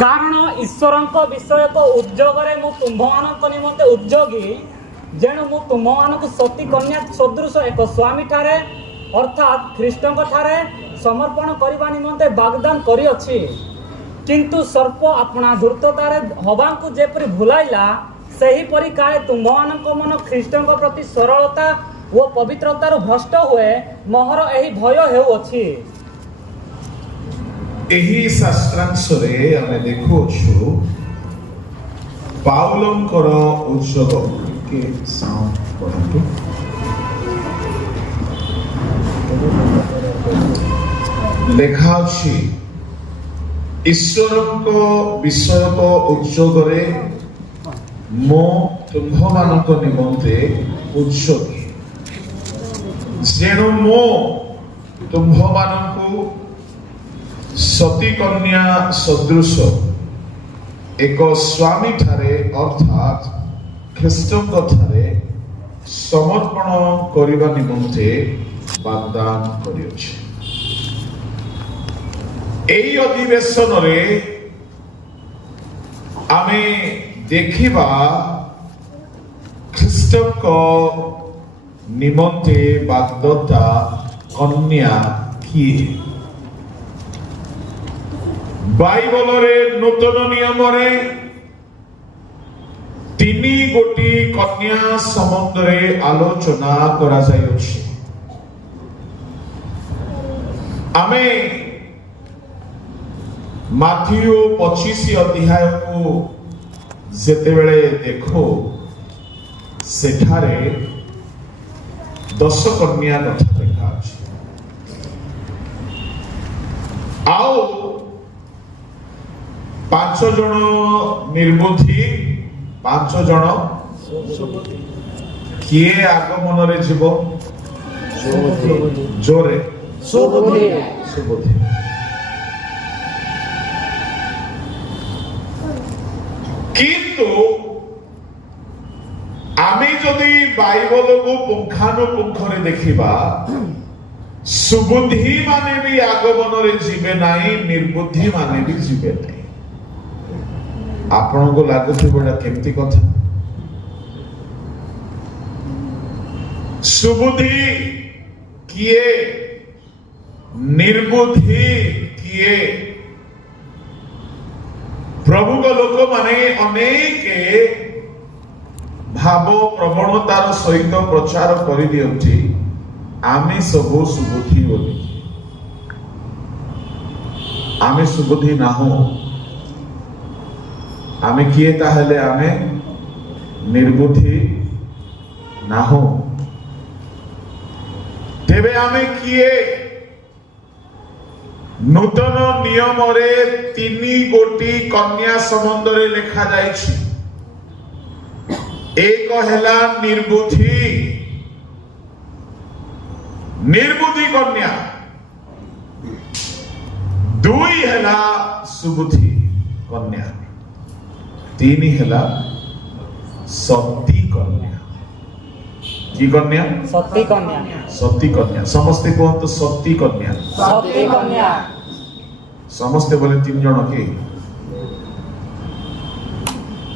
कारण ईश्वर विषय को उद्योगे मु तुम्भ निमंते उद्योगी जेणु मु तुम्भ मान सती कन्या सदृश एक स्वामी ठारे अर्थात ख्रीष्ट ठारे समर्पण करने निमंते वाग्दान करिअछि। किंतु सर्प अपना धूर्ततार हवा को जेपरि भुलाइला सेहीपरि काले तुम्भ मान मन ख्रीष्ट प्रति सरलता वो पवित्रतार भ्रष्ट हुए मोहर एही भय हेउअछि। एही शास्त्रांशरे आमे देखुछु पाउलंकर उद्योग के साउंड पढन्तु। लेखा अछि ईश्वरको विषयको उद्योगरे मो तुम्भमानक निमन्ते उद्योगी जेणु मो तुम्भमानकु सती कन्या सदृश एक स्वामी ठारे अर्थात ख्रीष्टଙ୍କ ठारे समर्पण करिबा निमंते वाग्दान करिଅछि। एई अधिवेशन रे आमे देखिबा ख्रीष्टଙ୍କ निमंते वाग्दत्ता कन्या किए। बाइबल रे नूतन नियम रे 3 गोटी कन्या संबंध रे आलोचना करा जायछि। आमे माथ्यू 25 अध्याय को जेते बेले देखो सेठारे 10 कन्या कथा देखा अछि। आओ 5 जन निर्बुद्धि 5 जन किए आगमन रे जीव जोरे सुबुद्धि। किंतु आमे जदि बाइबल को पुंखानुपुंख रे देखिबा सुबुद्धि माने भी आगमन रे जीवे नाही निर्बुद्धि माने भी जीवे नाही। आपण को लागुथिबा केमती कथा। सुबुद्धि किए निर्बुद्धि किए प्रभु को लोक माने अनेक भाव प्रवणतार सहित प्रचार कर दियंती आमे सब सुबुद्धि बोली। आमे सुबुद्धि नाहो आमे किए ताहले आमे निर्बुद्धि नाहो तेबे आमे किए नूतन नियम रे 3 गोटी कन्या संबंध रे लिखा जायछि। एक हैला निर्बुद्धि कन्या, 2 हैला सुबुद्धि कन्या, 3 हैला सती कन्या। की कन्या? सती कन्या। सती कन्या समस्ते कहतो सती कन्या। सती कन्या समस्ते बोले 3 जन के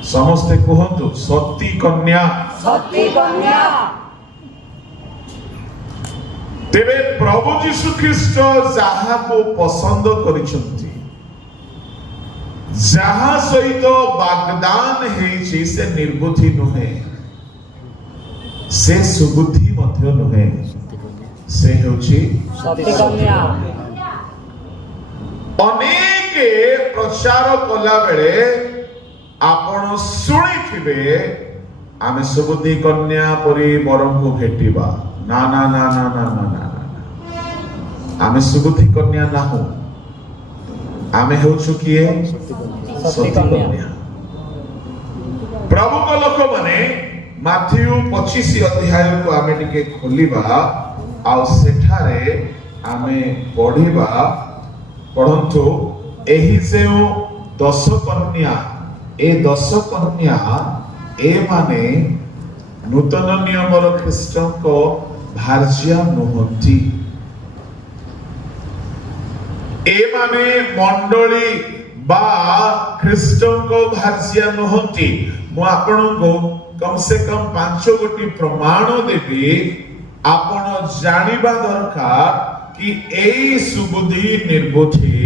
समस्ते कहतो सती कन्या। सती कन्या तेबे प्रभु यीशु ख्रीष्ट जहा को पसंद करिसंती जहा सहित वाग्दान हेछि से निर्बुद्धि नुहे से सुबुद्धि मध्य नुहे से हेछि सती कन्या। अनेक प्रचार कला बेले आपण शुणिथिबे आमे सुबुद्धि कन्या परि वरम को भेटिबा। ना ना ना ना ना ना ना आमे सुबुद्धि कन्या नाहु आमे हेउछु किए सती कन्या। प्रभु को लोक माने माथ्यू 25 अध्याय को आमे टिके खोलिबा आ सेठारे आमे पढिबा। पढंतु एही से 10 कन्या ए 10 कन्या ए माने नूतन नियमर ख्रीष्ट को भार्या नुहंती। ए माने मंडली बा ख्रीष्टों को भाष्या नुहति मु आपन को कम से कम 5 गोटी प्रमाण देबी आपण जानिबा दरकार कि एई सुबुद्धि निर्बुद्धि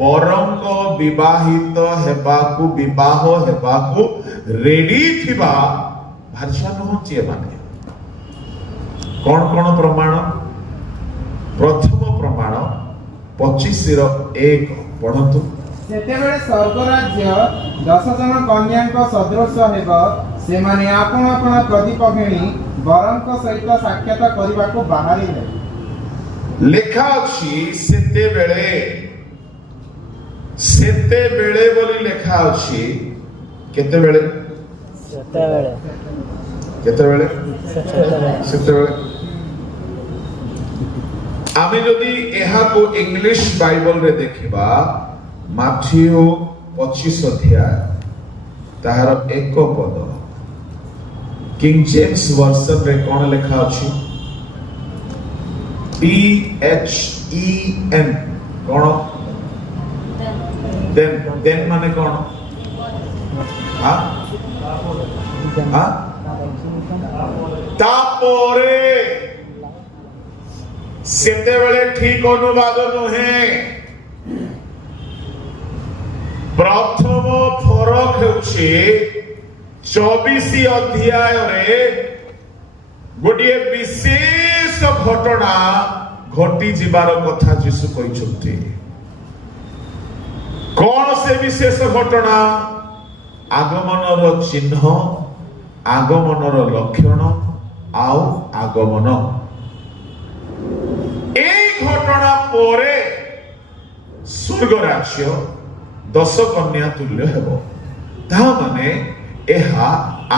बरंग विवाहित हेबाकू विवाह हेबाकू रेडी थिबा भाषा नुहति माने कौन कौन प्रमाण प्रथम प्रमाण 25:1 पढ़तु सेतेबेले स्वर्ग राज्य 10 जन कन्याଙ୍କ सदृश हेब सेमाने आपण आपण प्रदीप घेणी बरंक सहित साक्षात करबाको बाहरिले लेखा अछि सेते बेले बोली लेखा अछि केते बेले सेते बेले आमे जदि एहा को इंग्लिश बाइबल रे देखिबा माथ्यू 25 अध्याय ताहार 1 पद किंग जेम्स वर्जन रे कोन लेखा अछि THEN कोन देन माने कोन हां हां तापोरे सेते बेले ठीक अनुवाद नुहे प्रथम फरक हेउछि 24 अध्याय रे गोटिए विशेष घटना घटी जिबार कथा यीशु कहिसथि कौन से विशेष घटना आगमनर चिन्ह आगमनर लक्षण आउ आगमन এই ঘটনা পরে স্বর্গ রাজ্য 10 কন্যা তুল্য ହେବ তা মানে ଏହା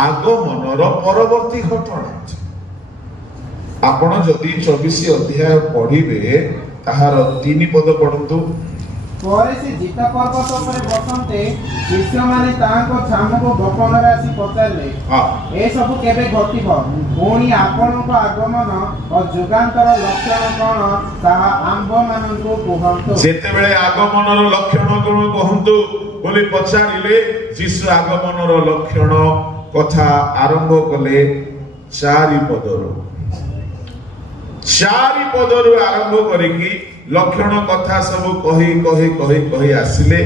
আগমনର পরবর্তী ঘটনা ଆପଣ ଯଦି 24 ଅଧ୍ୟାୟ ପଢିବେ ତାହାର 3 ପଦ ପଢନ୍ତୁ ପରେ ସେ ଜିତା ପର୍ବତ ଉପରେ ବସନ୍ତେ ଶିଷ୍ୟମାନେ ତାଙ୍କ ଛାମୁକୁ ଗୋପନରେ ଆସି ପଚାରିଲେ ଏ ସବୁ କେବେ ଘଟିବ ପୁଣି ଆପଣଙ୍କ ଆଗମନ ଓ ଯୁଗାନ୍ତର ଲକ୍ଷଣ କଣ ତାହା ଆମ୍ଭମାନଙ୍କୁ କୁହନ୍ତୁ ଯେତେବେଳେ ଆଗମନର ଲକ୍ଷଣ କଣ କୁହନ୍ତୁ ବୋଲି ପଚାରିଲେ ଯୀଶୁ ଆଗମନର ଲକ୍ଷଣ କଥା ଆରମ୍ଭ କଲେ 4 ପଦରୁ ଆରମ୍ଭ କରିକି लक्षण कथा सब कही आसिले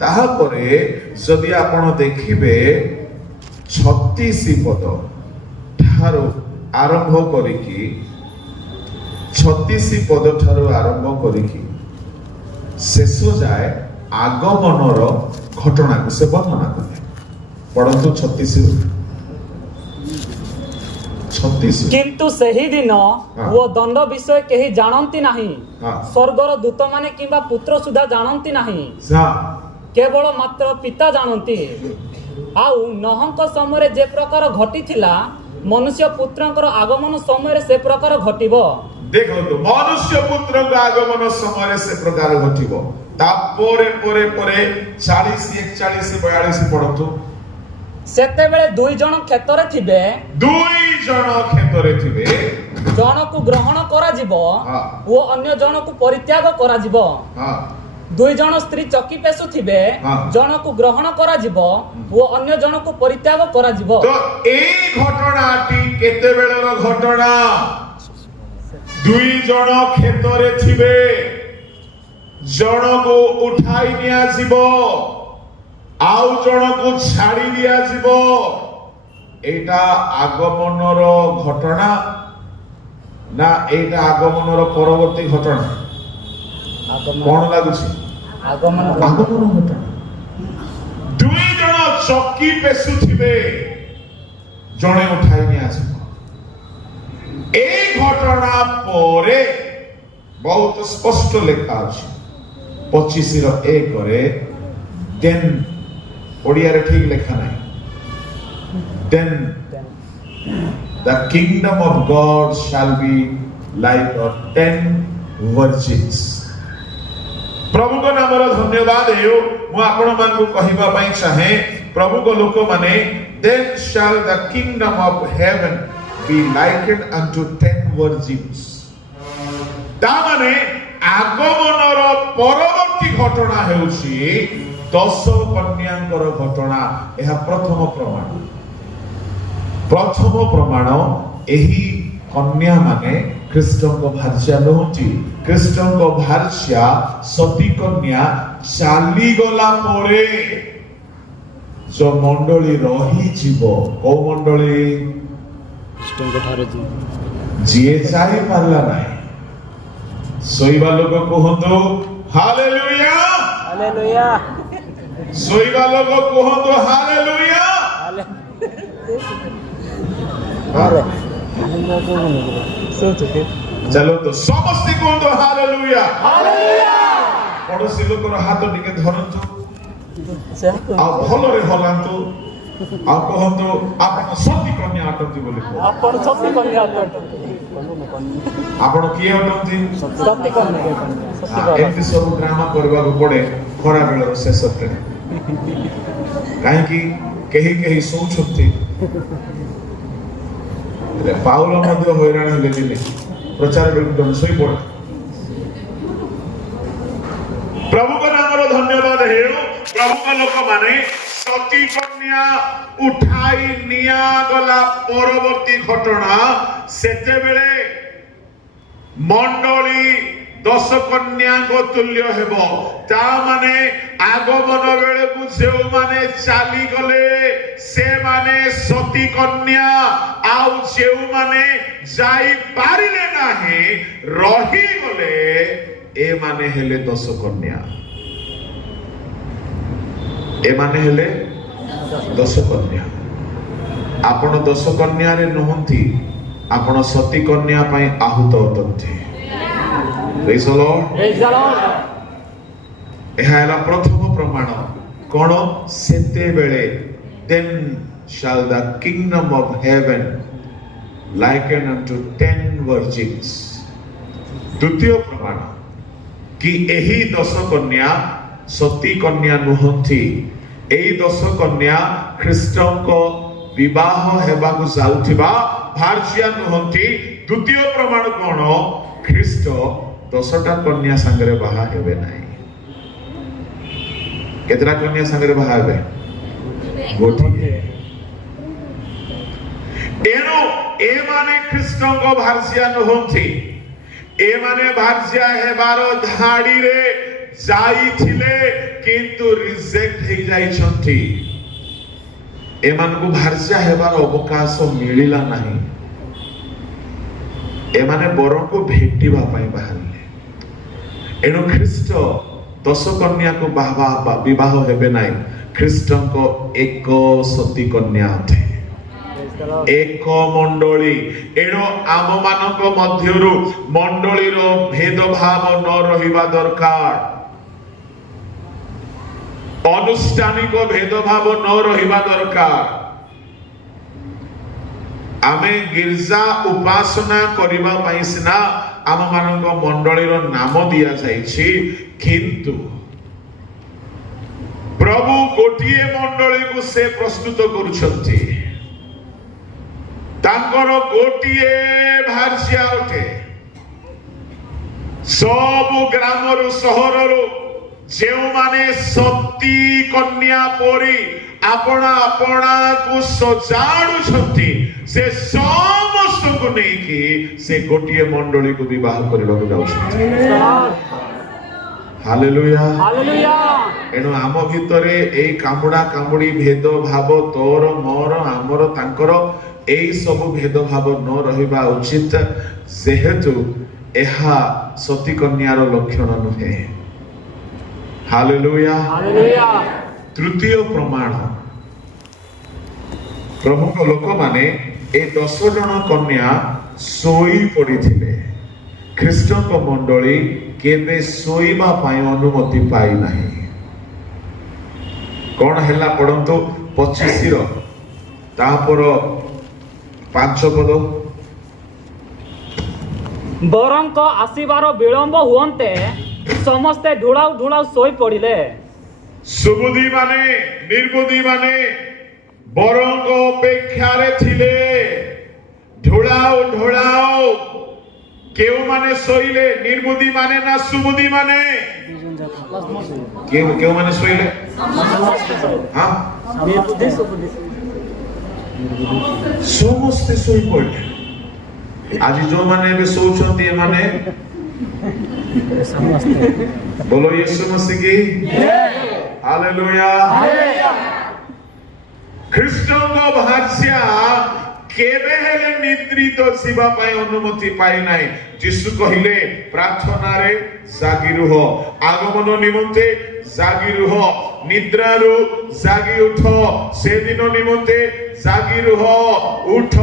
ताहापरे जदि आपण देखिबे 36 पद ठारो आरंभ करिकी 36 पद ठारो आरंभ करिकी शेष जाए आगमनर घटना को से वर्णना करे पढ़ंतु 36 किंतु सही दिन वो दंड विषय केही जानंती नहीं स्वर्गर दूत माने किंबा पुत्र सुधा जानंती नहीं केवल मात्र पिता जानंती आउ नहंक समय जे प्रकार घटी थिला मनुष्य पुत्रंकर आगमन समय से प्रकार घटिबो देखो मनुष्य पुत्रंक आगमन समय से प्रकार घटिबो ता पोरे पोरे पोरे 40 41 42 पढ़ंतु सेते बेले 2 जण खेतरे थिबे 2 जण खेतरे थिबे जण को ग्रहण करा जिवो वो अन्य जण को परित्याग करा जिवो 2 जण स्त्री चकी पेसु थिबे जण को ग्रहण करा जिवो वो अन्य जण को परित्याग करा जिवो तो एई घटनाटी केते बेलर घटना 2 जण खेतरे थिबे जण को उठाई निया जिवो आउ जण को छाड़ी दिया जीवो एटा आगमनर घटना ना एटा आगमनर परवर्ती घटना कोन लागुछि आगमन घटना 2 जण चक्की पेसु थिबे जणे उठाई नि आसीबो ए घटना परे बहुत स्पष्ट लिखा अछि 25:1 रे देन ओडिया रे ठीक लिखा नहीं then the kingdom of God shall be like 10 virgins प्रभु को नाम धन्यवाद हेउ मु आपण मान को कहिबा पई चाहे प्रभु को लोक माने then shall the kingdom of heaven be likened unto 10 virgins ता माने आगमनर परवर्ती घटना हेउछि 10 କନ୍ୟାଙ୍କର ଘଟଣା ଏହା ପ୍ରଥମ ପ୍ରମାଣ ଏହି କନ୍ୟା ମାନେ ଖ୍ରୀଷ୍ଟଙ୍କ ଭାର୍ଯ୍ୟା ନୁହନ୍ତି। ଖ୍ରୀଷ୍ଟଙ୍କ ଭାର୍ଯ୍ୟା ସତୀ କନ୍ୟା ଚାଲିଗଲା ପରେ जो मंडली रही कौ मंडली जीए जाई पारला नहीं सोईबा लोग कहतो हालेलुया हालेलुया सोईबा लोग कहतो हालेलुया चलो तो समस्त कहतो हालेलुया हालेलुया पड़ोसी लोग हाथ टिके धरंतु आ भलरे हलांतु आ कहंतु आपण सती कन्या अटंती बोली आपण सती कन्या अटंती आपण किए अटंती सती कन्या सती बाबा एमती सब ड्रामा करबा को पड़े खरा बेलर शेष रे काहे कि केही सोचुंती रे पाउल मध्य होइराण हेले दिले प्रचार बेलर सोई पड़ प्रभु को नाम धन्यवाद हेउ प्रभु का लोक माने सती कन्या उठाई निया गला परवर्ती घटना सेते बेले मंडली 10 कन्या को तुल्य हेबो ता माने आगमन बेले को जे माने चाली गले से माने सती कन्या आउ जे माने जाई पारिले नाही रही गले ए माने हेले 10 कन्या ए माने हेले 10 कन्या आपण 10 कन्या रे नहंती आपण सती कन्या पई आहुत होतंती प्रेज द लॉर्ड एहाला प्रथम प्रमाण कोन सेते बेले then shall the kingdom of heaven liken unto 10 virgins द्वितीय प्रमाण कि एही 10 कन्या सती कन्या नुहंती एही 10 कन्या ख्रीष्टको विवाह हेबाकु जाउथिबा भार्या नुहंती द्वितीय प्रमाण कोन ख्रीष्ट 10टा कन्या संगरे बाहा हेबे नाही केतरा कन्या संगरे बाहा हेबे गोटिए एनो ए माने ख्रीष्टको भार्या नुहंती ए माने भार्या हेबार धाडी रे जाईथिले किंतु रिजेक्ट हे जाईछंती ए मानको भार्या हेबार अवकाश मिलिला नाही ए माने बरन को भेटिबा पई बाहरले एनो ख्रीष्ट 10 कन्या को विवाह हेबे नाही ख्रीष्टको एक सती कन्या थे एक मंडली एणो आम मानक मध्यरु मंडली रो भेदभाव न रहिबा दरकार अनुष्ठानिक भेदभाव न रहिबा दरकार आमे गिरजा उपासना करिबा पई सिना आम मानक मंडली रो नाम दिया जाईछि किंतु प्रभु गोटिए मंडली को से प्रस्तुत करूछंती तांकर गोटिए भार्या उठे सब ग्रामरु सहररु जे माने सती कन्या परी आपना आपना को सजाडु छथि से समस्त को नै कि से गोटिए मंडली को विवाह करबा को जाउ छथि हालेलुया हालेलुया एनो आम भितरे ए कामुडा कामुडी भेद भाव तोर मोर आमर तांकर एई सब भेदभाव न रहिबा उचित जेहेतु एहा सती कन्यार लक्षण नुहे हालेलुया हालेलुया तृतीय प्रमाण प्रमुख लोक माने ए 10 जन कन्या सोई पड़िथिले ख्रीष्टक मंडली केबे सोईबा पाई अनुमति पाई नाही कोन हैला पडंतो 25 रो तापर 5 पद बरं को आसीबार विलंब हुअन्ते समस्ते ढुलाउ ढुलाउ सोई पड़िले सुबुद्धि माने निर्बुद्धि माने बरं को अपेक्षा रे थिले ढुलाउ ढुलाउ केउ माने सोइले निर्बुद्धि माने ना सुबुद्धि माने क्यों माने शोइले हाँ समस्ते शोई पड़े आज जो माने बे सोचंती माने बोलो यीशु मसीह की हालेलुया ख्रीष्टों को भाष्या केबे हेले निद्रित शिवा पाई अनुमति पाई नाही जिसु कहिले प्रार्थना रे जागी रुह आगमन निमंते जागी रुह निद्रारु जागी उठ से दिन निमंते जागी रुह उठ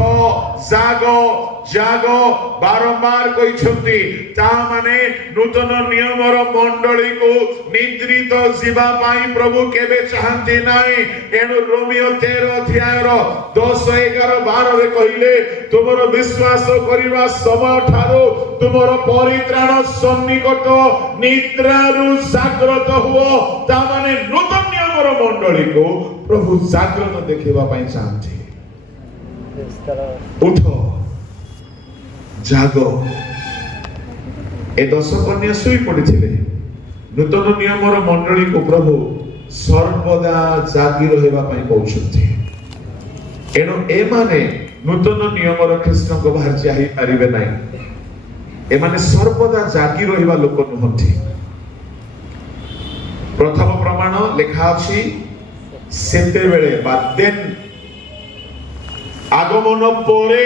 जागो जागो बारंबार कहिसंती ता माने नूतन नियमर मंडली को निद्रित जीवा पाई प्रभु केबे चाहंती नाही एनु रोमियो 13 अध्याय रो 10 11 12 रे कहिले तुमरो विश्वास करिवा समय ठारो तुमरो परित्राण सन्निकट निद्रारु जाग्रत हुओ ता माने नूतन नियमर मंडली को प्रभु जाग्रत देखिबा पाई चाहंती उठो जागो ए 10 कन्या सुई पड़िथिले नूतन नियमर मंडली को प्रभु सर्वदा जागी रहिबा पई कहउछथि एनो ए माने नूतन नियमर कृष्ण को बाहर चाहि पारिबे नाही ए माने सर्वदा जागी रहिबा लोक नहंती प्रथम प्रमाण लेखा अछि सेते बेले बादेन आगमन परे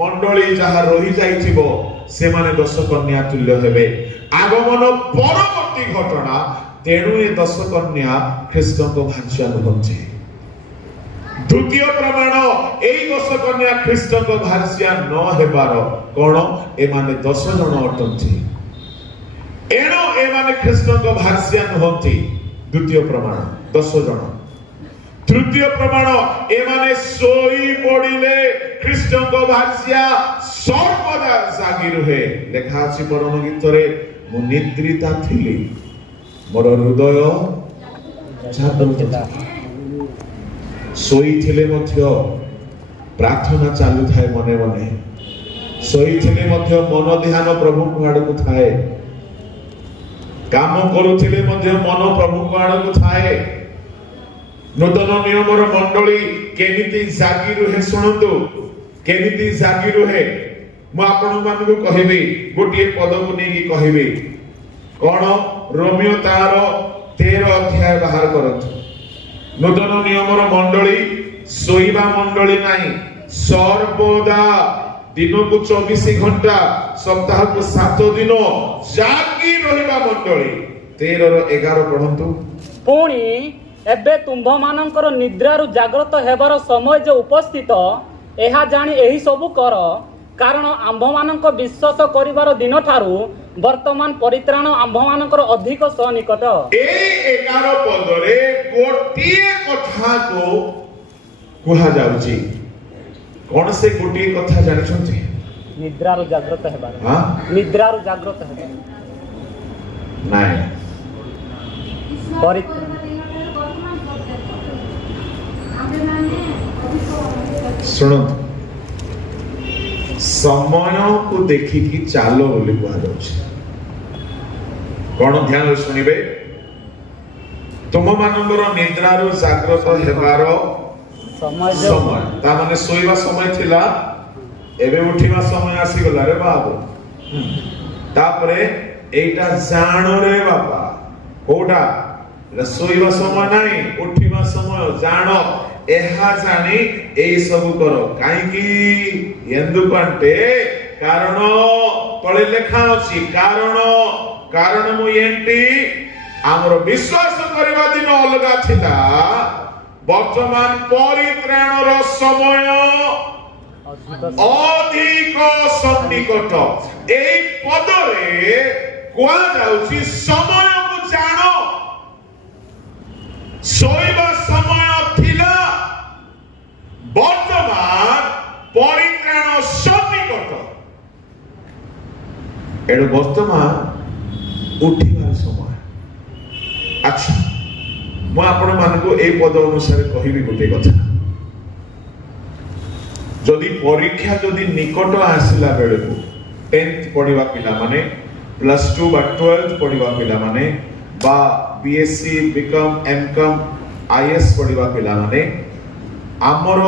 मंडली जहा रही जाइथिबो से माने 10 कन्या तुल्य हेबे आगमन परवर्ती घटना तेणु ए 10 कन्या ख्रीष्ट को भाष्य नुहंती द्वितीय प्रमाण एई 10 कन्या ख्रीष्ट को भाष्य न हेबार कोन ए माने 10 जन अटंती एणो ए माने ख्रीष्ट को भाष्य नुहंती द्वितीय प्रमाण 10 जन तृतीय प्रमाण ए माने सोई पड़िले ख्रीष्ट को भाष्या सर्वदा जागी रहे लेखा अछि परम गीतरे मु निद्रिता थिली मोर हृदय जागृत सोई थिले मध्य प्रार्थना चालू थाए मने मने सोई थिले मध्य मन ध्यान प्रभु को आडकु थाए काम करूथिले मध्य मन प्रभु को आडकु थाए नूतन नियमर मंडली केमिति जागी रुहे सुनंतु केमिति जागी रुहे मु आपण मानकु कहिबी गोटिए पद को नेकी कहिबी कोन रोमियो तार 13 अध्याय बाहर करत नूतन नियमर मंडली सोईबा मंडली नाही सर्वदा दिन को 24 घंटा सप्ताह को 7 दिन जागी रहिबा मंडली 13 रो 11 पढंतु पुणी एबे तुम्भ मानकर निद्रारु जागृत हेबार समय जे उपस्थित एहा जानी एही सबु कर कारण आंभ मानक विश्वास करिवार दिन ठारू वर्तमान परित्राण आंभ मानकर अधिक सनिकट ए 11 पदरे गोटिए कथा को कुहा जाउची कोन से गोटिए कथा जानि छथि निद्रारु जागृत हेबार हां निद्रारु जागृत हेबार नाही परित्राण सुनो समय को देखिकी चालो बोली कहा जाउछि कोन ध्यान सुनिबे तुम मानकर निद्रारु जागृत हेबार समय ता माने सोइबा समय थिला एबे उठिबा समय आसी गला रे बाबू तापरे एटा जानो रे बाबा कोडा सोइबा समय नाही उठिबा समय जानो एहा जानी एई सब करो काई की यंदु कंटे कारण तळे लेखा अछि कारण मु एंटी हमर विश्वास करबा दिन अलगा थिला वर्तमान परित्राणर समय अधिक सन्निकट एई पदरे कोआ जाउछि समय को जानो सोइबा समय थिला वर्तमान परित्राण सन्निकट एडो वर्तमान उठिबार समय अच्छा मु आपण मानको ए पद अनुसार कहिबी गोटे कथा जदि परीक्षा जदि निकट आसिला बेले को 10th पढिबा पिला माने +2 बा 12th पढिबा पिला माने बा बीएससी बीकॉम एमकॉम आईएएस पढ़िबा पिला माने आमर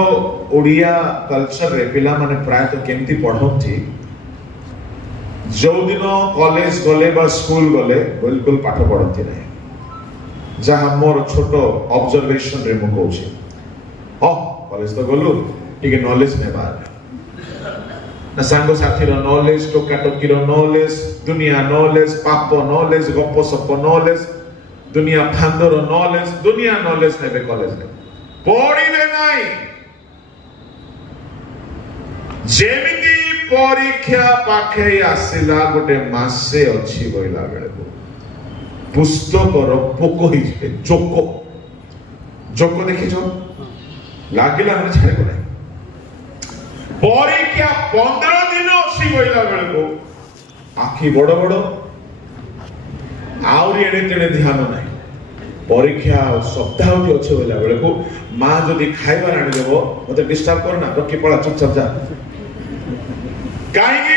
ओडिया कल्चर रे पिला माने प्राय तो केमती पढ़ंती जो दिन कॉलेज गले बा स्कूल गले बिल्कुल पाठ पढ़ंती नहीं जहाँ मोर छोट ऑब्जर्वेशन रे मु कहूची कॉलेज तो गलु ठीक नॉलेज ने बार ना सांगो साथी रो नॉलेज टोका टोकी रो नॉलेज दुनिया नॉलेज पाप नॉलेज गप सप नॉलेज दुनिया फांदर नॉलेज दुनिया नॉलेज नेबे कॉलेज ने पढ़िबे नाही जेमिति परीक्षा पाखे आसिला गोटे मासे अछि बोइला बेले पुस्तक रो पोको ही जोको जोको देखिछो लागिला हमने छाड़े को नहीं परीक्षा 15 दिन अच्छी बोइला बेले को आखि बड़ बड़ आउरी एडे तेडे ध्यान नहीं परीक्षा सप्ताह टी अच्छे बोइला बेले को मां जदी खाइबा आनी देबो मते डिस्टर्ब करना रखी पड़ा चुपचाप जा काहेकि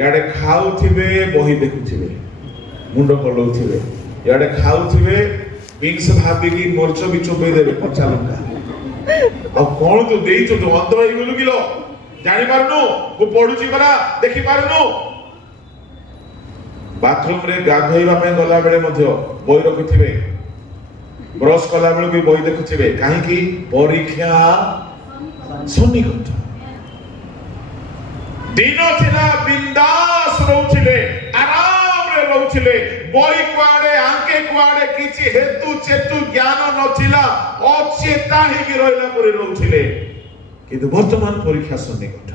याडे खाउथिबे बही देखुथिबे मुंड कलौथिबे याडे खाउथिबे विंग्स भाबिकी मोर्च भी चोबे देबे कच्चा लंका आ कोन तो देई तो अंत होई गेलु किलो जानि पारनु को पढुची परा देखि पारनु बाथरूम रे गाधोइबा पे गला बेले मध्य बही रखिथिबे ब्रश कला बेले भी बही देखुथिबे काहे कि परीक्षा सन्निकट दिन थिला बिंदास रहउथिले आराम रे रहउथिले बही कुआडे आंके कुआडे किछि हेतु चेतु ज्ञान नथिला अचेता हे कि रहला परे रहउथिले किंतु वर्तमान परीक्षा सन्निकट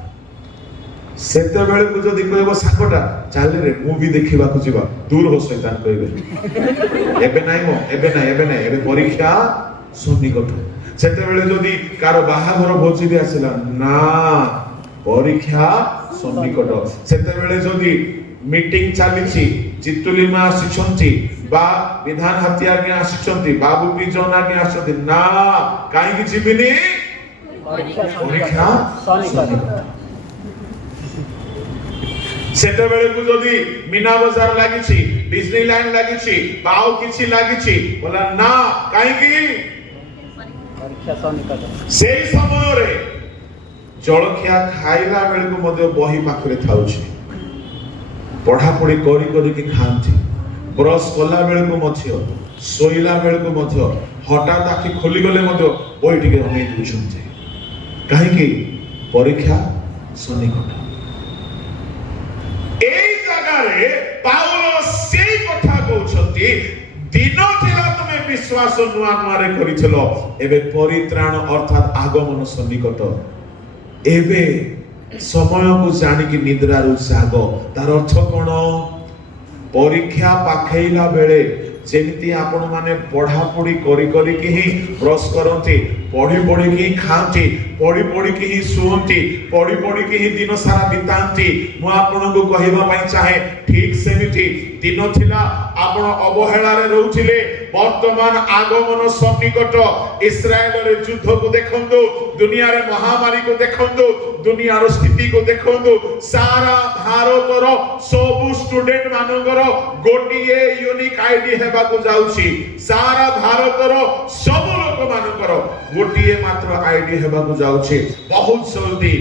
सेते बेले को जदी कहबो साकोटा चाले रे मूवी देखिबा को जीवा दूर हो शैतान कहबे एबे नाही एबे परीक्षा सन्निकट सेते बेले जदी कार बाहाघर भोजी भी आसिला ना परीक्षा सन्निकट सेते बेले जदी मीटिंग चलीछि चित्तुली मा आसिछंती बा विधान हत्या के आसिछंती बाबू पिजन के आसछंती ना काहे कि जीविनी परीक्षा सन्निकट सेते बेले को जदी मीना बाजार लागिछि डिज्नीलैंड लागिछि बाउ किछि लागिछि बोला ना काहे कि परीक्षा सन्निकट सेई समय रे जलखिया खाइला बेले को मध्य बही पाखरे थाउछि पढ़ा पढ़ी करी कि खांती ब्रश कला बेले को मध्य सोइला बेले को मध्य हठात आखि खोली गले मध्य बही टिके अनै दुछंती काहे कि परीक्षा सन्निकट एई जगह रे पाउलो सेई कथा कहउछंती दिन थिला तुमे विश्वास नुआ नुआ रे करिछलो एबे परित्राण अर्थात आगमन सन्निकट एबे समय को जानी कि निद्रा रु जाग तार अर्थ कोन परीक्षा पाखैला बेले जेमिति आपण माने पढ़ा पढ़ी करी कि ही ब्रश करंती पढ़ी कि खांती पढ़ी कि ही सुनती पढ़ी कि ही दिन सारा बितांती मु आपन को कहिबा पई चाहे ठीक सेमिति दिन थिला आपण अवहेला रे रहउथिले वर्तमान आगमन सन्निकट इस्राएल रे युद्ध को देखंदो दुनिया रे महामारी को देखंदो दुनिया रो स्थिति को देखंदो सारा भारत रो सब स्टूडेंट मानकर गोटिए यूनिक आईडी हेबा को जाउची सारा भारत रो सब लोक मानकर गोटिए मात्र आईडी हेबा को जाउची बहुत जल्दी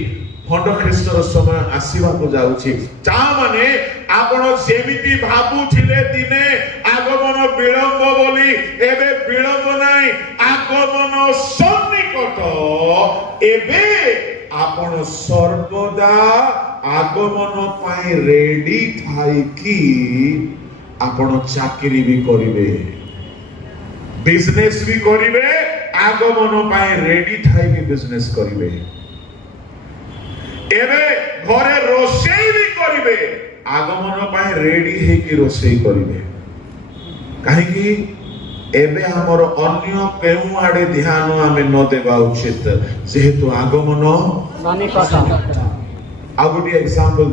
खंड ख्रीष्टर समय आसीबा को जाउची ता माने आपण जेमिति भाबुथिले दिने आगमन विलंब बोली एबे विलंब नाही आगमन सन्निकट एबे आपण सर्वदा आगमन पाई रेडी थाई कि आपण चाकरी भी करिवे बिजनेस भी करिवे आगमन पाई रेडी थाई कि बिजनेस करिवे एबे घरे रोषेई भी करिवे आगमन पाई रेडी हे कि रोषेई करिवे काहे कि एबे हमर अन्य केउ आडे ध्यान आमे न देबा उचित जेहेतु आगमन सन्निकट आगोटी एग्जांपल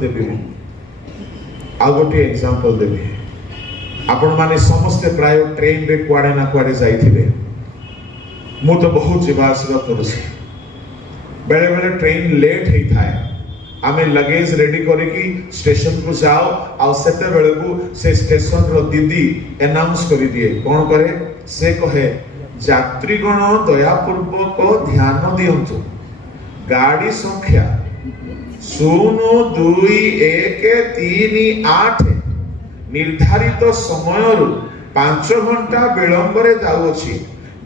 देबे आपण माने समस्त प्राय ट्रेन रे कुआडे ना कुआडे जाइथिबे मु तो बहुत जीवा आसवा करसी बेले बेले ट्रेन लेट ही थाए आमे लगेज रेडी करके स्टेशन को जाओ आ सेते बेले को से स्टेशन रो दीदी अनाउंस कर दिए कौन करे से कहे यात्रीगण दया पूर्वक ध्यान दियंतु गाड़ी संख्या 02138 निर्धारित समय 5 घंटा विलंब रे जाउछि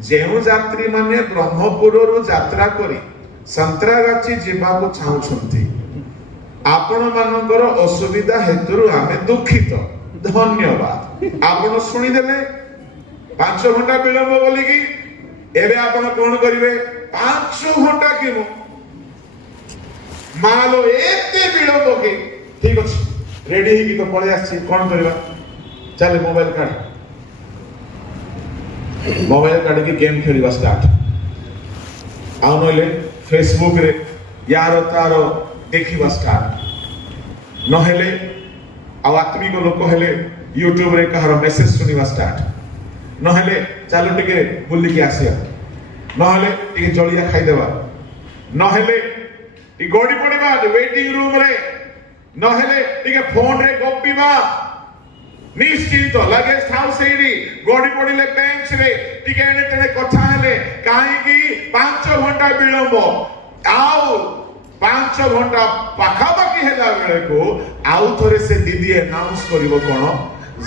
जेउ यात्री माने ब्रह्मपुर रु यात्रा करी संतरागाछी जीवाको चाहुछंती आपण मानकर असुविधा हेतु आमे दुखित धन्यवाद आपण सुनी देले 5 घंटा विलंब बोली कि एबे आपण कोन करिवे 5 घंटा किनु मालो एते विलंब के ठीक अछि रेडी ही तो पळे आछि कोन करबा चले मोबाइल काढ के गेम खेलिबा स्टार्ट आ नले फेसबुक रे यार तारो देखिबा स्टार्ट न हेले आ आत्मिक लोक हेले यूट्यूब रे कहार मेसेज सुनिबा स्टार्ट न हेले चालू टिके बुल्ली के आसिया न हेले टिके जलिया खाइ देबा न हेले इ गोडी पडिबा वेटिंग रूम रे न हेले टिके फोन रे गप्पीबा निश्चित लगे थाउ सेडी गोडी पडिले बेंच रे टिके एने तेने कथा हेले काहे की 5 घंटा विलंब आउ 5 घंटा पाखा बाकी हेला बेले को आउ थरे से दीदी अनाउंस करिवो कोन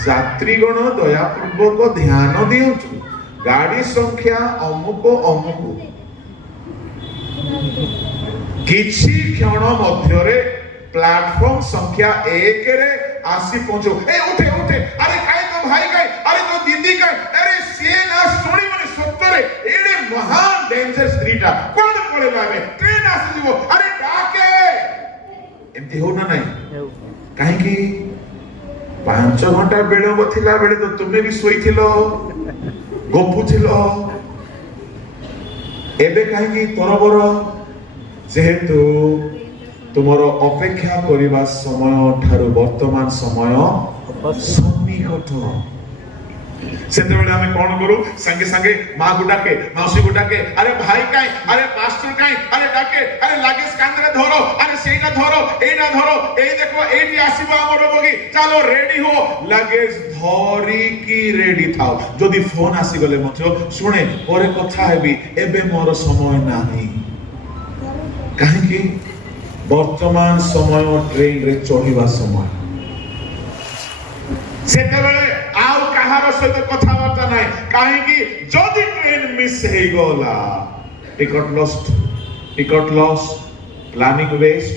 यात्रीगण दया पूर्वक ध्यान दियंतु गाड़ी संख्या अमुक अमुक किछि क्षण मध्यरे प्लेटफॉर्म संख्या 1 रे आसी पहुंचो ए उठे उठे अरे काई तो भाई काई अरे तो दीदी काई अरे से ना सुनी मने सत्तरे एडे महान डेंजर स्ट्रीटा कोन पड़े लागे ट्रेन आसी जीवो अरे डाके एमती हो ना नहीं काहे की 5 घंटा विलंब थिला बेले तो तुमे भी सोईथिलो गपुथिलो एबे काहे की तोरबर जेहेतु तुमरो अपेक्षा करिबा समय ठारो वर्तमान समय सन्निकट सेते बेले हमें कोन करू संगे संगे मां को डाके मौसी को डाके अरे भाई काई अरे पास्टर काई अरे डाके अरे लागे स्कंदरे धरो अरे सेना धरो एना धरो ए देखो एटी आसीबा हमरो बगी चलो रेडी हो लगेज धरी की रेडी थाओ जदी फोन आसी गले मथो सुने ओरे कथा हेबी एबे मोर समय नाही काहे की वर्तमान समय ट्रेन रे चढ़िबा समय सेते बेले आउ कहार सहित कथा बार्ता नाही काहे की जदी ट्रेन मिस हे गला टिकट लॉस प्लानिंग वेस्ट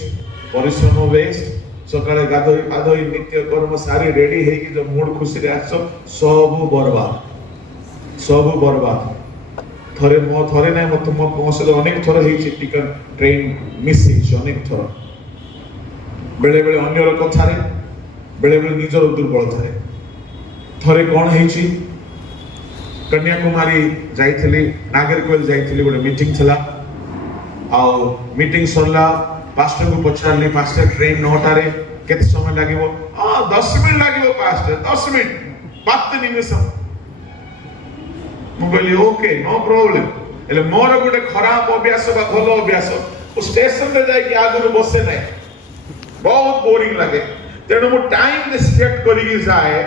परिश्रम वेस्ट सकाळे गाधोई आधोई नित्य कर्म सारी रेडी हे की जो मूड खुशी रे आछो सब बर्बाद थरे नाही मत मो पहुंचले अनेक थर हेछि टिकट ट्रेन मिस हेछि अनेक थर बेले बेले अन्यर कथा रे बेले बेले निजर दुर्बलता रे थरे कोन हेछि कन्याकुमारी जाइथिली नागरकोइल जाइथिली गोटे मीटिंग थला आ मीटिंग सरला पास्टर को पछारली पास्टर ट्रेन 9टा रे केते समय लागिवो 10 मिनिट लागिवो पास्टर 10 मिनिट 5 निमिष मोबाइल ओके नो प्रॉब्लम एले मोर गोटे खराब अभ्यास बा भलो अभ्यास ओ स्टेशन रे जाय कि आगु बसे नै बहुत बोरिंग लागे तेणु मु टाइम दे सेट करी जाए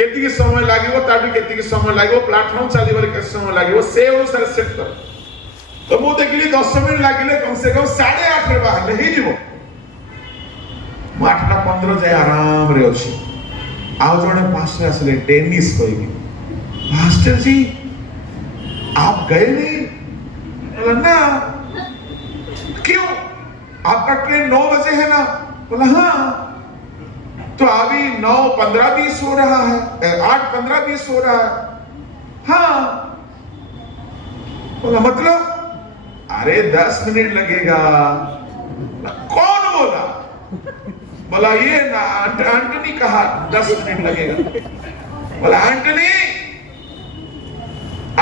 केति समय लागिवो ताबी केति समय लागिवो प्लेटफॉर्म चली बारे केति समय लागिवो से अनुसार सेट कर तो मु देखली 10 मिनिट लागिले कम से कम 8:30 रे बाहर हे जीवो मु 8:15 जाय आराम रे अछि आ जने पास आसले टेनिस कहिबी मास्टर जी आप गए नहीं ना क्यों आपका ट्रेन 9 बजे है ना बोला हाँ तो अभी 9:15-20 हो रहा है 8:15-20 हो रहा है हाँ बोला मतलब अरे 10 मिनट लगेगा कौन बोला बोला ये ना एंटनी कहा 10 मिनट लगेगा बोला एंटनी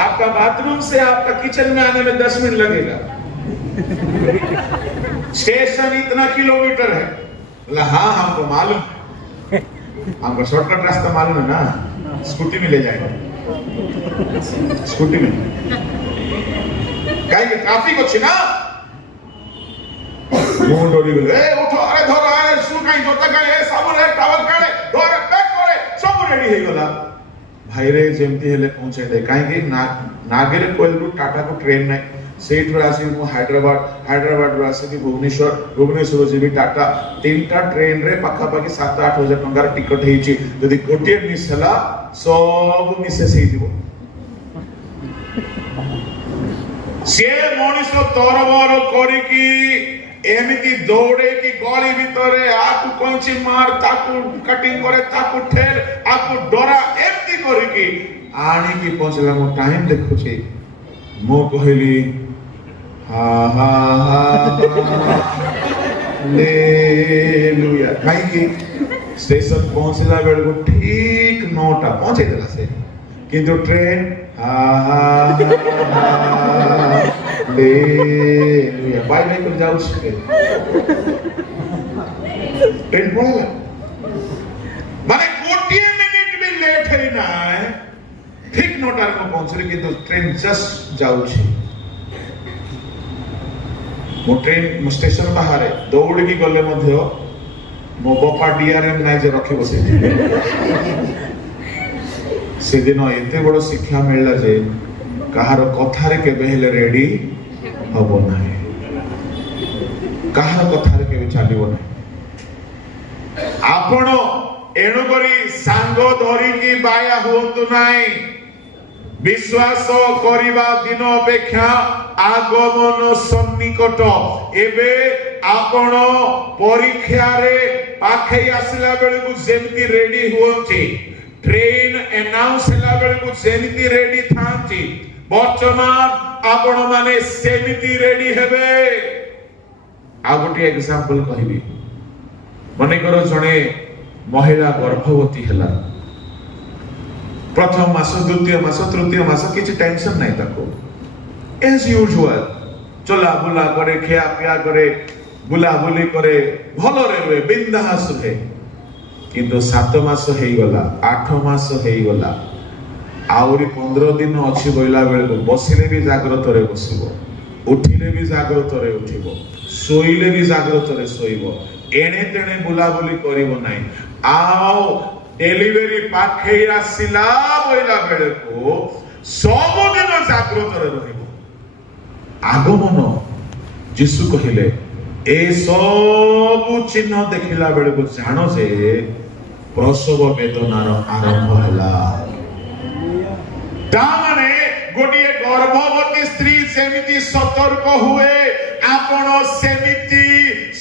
आपका बाथरूम से आपका किचन में आने में 10 मिनट लगेगा स्टेशन इतना किलोमीटर है बोला हाँ हमको मालूम हमको शॉर्टकट रास्ता मालूम है ना स्कूटी में ले जाएगा स्कूटी में कहीं ट्रैफिक अच्छी ना ମୁଁ ଡରିଗଲି ଏ ଉଠ ଆରେ ଧର ଆରେ ସୁ କାଇଁ ଜୋତା କାଇଁ ଏ ସାବୁନ ଏ ଟାୱଲ କାଳେ ଧର ପ୍ୟାକ୍ करे ସବୁ ରେଡି ହେଇଗଲା ଭାଇରେ ଯେମିତି ହେଲେ ପହଞ୍ଚାଇ ଦେ କାହିଁକି ନାଗେରେ କୋଏଲରୁ ଟାଟାକୁ ଟ୍ରେନ୍ ନାହିଁ ସେଇଠୁ ଆସି ମୁଁ ହାଇଦ୍ରାବାଦରୁ ଆସିକି ଭୁବନେଶ୍ୱର ଯିବି ଟାଟା 3ଟା ଟ୍ରେନରେ ପାଖାପାଖି 7-8 ହଜାର ଟଙ୍କାର ଟିକଟ ହେଇଛି ଯଦି ଗୋଟିଏ ମିସ୍ ହେଲା ସବୁ ମିସେସ୍ ହେଇଯିବ ସିଏ ମଣିଷ ତରବର କରିକି ଏମିତି ଦୌଡେଇକି ଗଳି ଭିତରେ ଆକୁ କଇଁଚି ମାର ତାକୁ କଟିଂ करे ତାକୁ ଠେଲ ଆକୁ ଡରା ଏମିତି କରିକି ଆଣିକି ପହଞ୍ଚିଲା ମୁଁ ଟାଇମ୍ ଦେଖୁଛି ମୁଁ କହିଲି हालेलुया काहे स्टेशन पहुंचला बेल को ठीक 9टा पहुंचे देला से किंतु ट्रेन हालेलुया बाय बाय कर जाऊ छे ट्रेन पळला माने गोटिए मिनिट भी लेट है ना ठीक 9टा को पहुंचले किंतु ट्रेन जस्ट जाऊ छे मो ट्रेन स्टेशन बाहर दौड़ की गले मो बापा डीआरएम नाइ जे रखी बसे से दिन एते बड़ शिक्षा मिलला जे कहार कथारे केबे हेले रेडी हबो नाही कहार कथारे केबे चलिबो नाही आपण एणु करी सांग धरी की बाया होंतु नाही विश्वास करिबा दिन अपेक्षा आगमन सन्निकट एबे आपण परीक्षा रे पाखे आसला बेले को जेमती रेडी होंची ट्रेन अनाउंस हला बेले को जेमती रेडी थांची वर्तमान आपण माने सेमिति रेडी हेबे आ गोटे एग्जांपल कहिबी मने करो जणे महिला गर्भवती हला प्रथम मास द्वितीय मास तृतीय मास किछि टेंशन नहीं ताको एज यूजुअल चला बुला करे खिया पिया करे बुला बुली करे भलो रे बिंदास रे किंतु 7 मास हेई गला 8 मास हेई गला आउरी 15 दिन अछि बोइला बेले को बसिले भी जागृत रे बसिबो उठिले भी जागृत रे उठिबो सोइले भी जागृत रे सोइबो एने तेने बुला बुली करिवो नाही आओ डेलीवरी पाखे आसिला बोइला बेले को सब दिन जागृत रे रहिबो आगमन यीशु कहिले ए सब चिन्ह देखिला बेले को जानो जे प्रसव वेदनार आरंभ हला तामाने गोटिए गर्भवती स्त्री सेमिति सतर्क हुए आपण सेमिति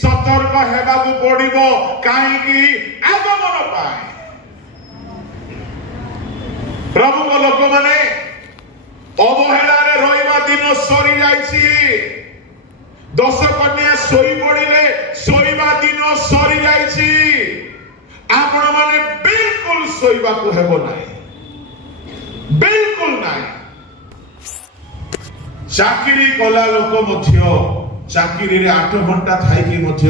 सतर्क हेबाकू पड़िबो काहेकि आगमन पाए प्रभु को लोक माने अवहेला रे रहिबा दिन सरी जाईछि 10 कन्या सोई पड़िले सोईबा दिन सरी जाईछि आपण माने बिल्कुल सोईबा को हेबो नाही बिल्कुल नाही चाकरी कला लोक मध्य चाकरी रे 8 घंटा थाई कि मध्य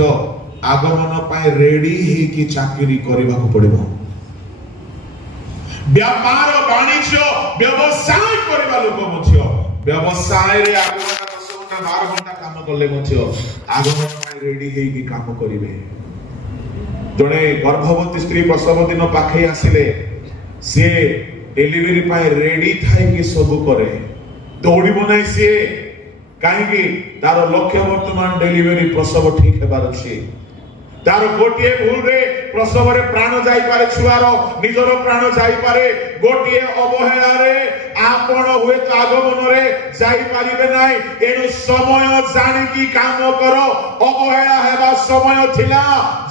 आगमन पाए रेडी ही कि चाकरी करबा को पड़िबो व्यापार वाणिज्य व्यवसाय करबा लोक मध्य व्यवसाय रे आगमन 10 घंटा 12 घंटा काम करले मध्य आगमन पाए रेडी ही कि काम करिवे जने गर्भवती स्त्री प्रसव दिन पाखे आसिले से डेलीवरी पाए रेडी थाई कि सब करे दौड़िबो नाही से काहे कि तार लक्ष्य वर्तमान डेलीवरी प्रसव ठीक हेबार अछि तार गोटिए भूल रे प्रसव रे प्राण जाई पारे छुआर निजर प्राण जाई पारे गोटिए अवहेला रे आपण हुए तो आगमन रे जाई पारिबे नाही एनु समय जानि की काम करो अवहेला हेबा समय थिला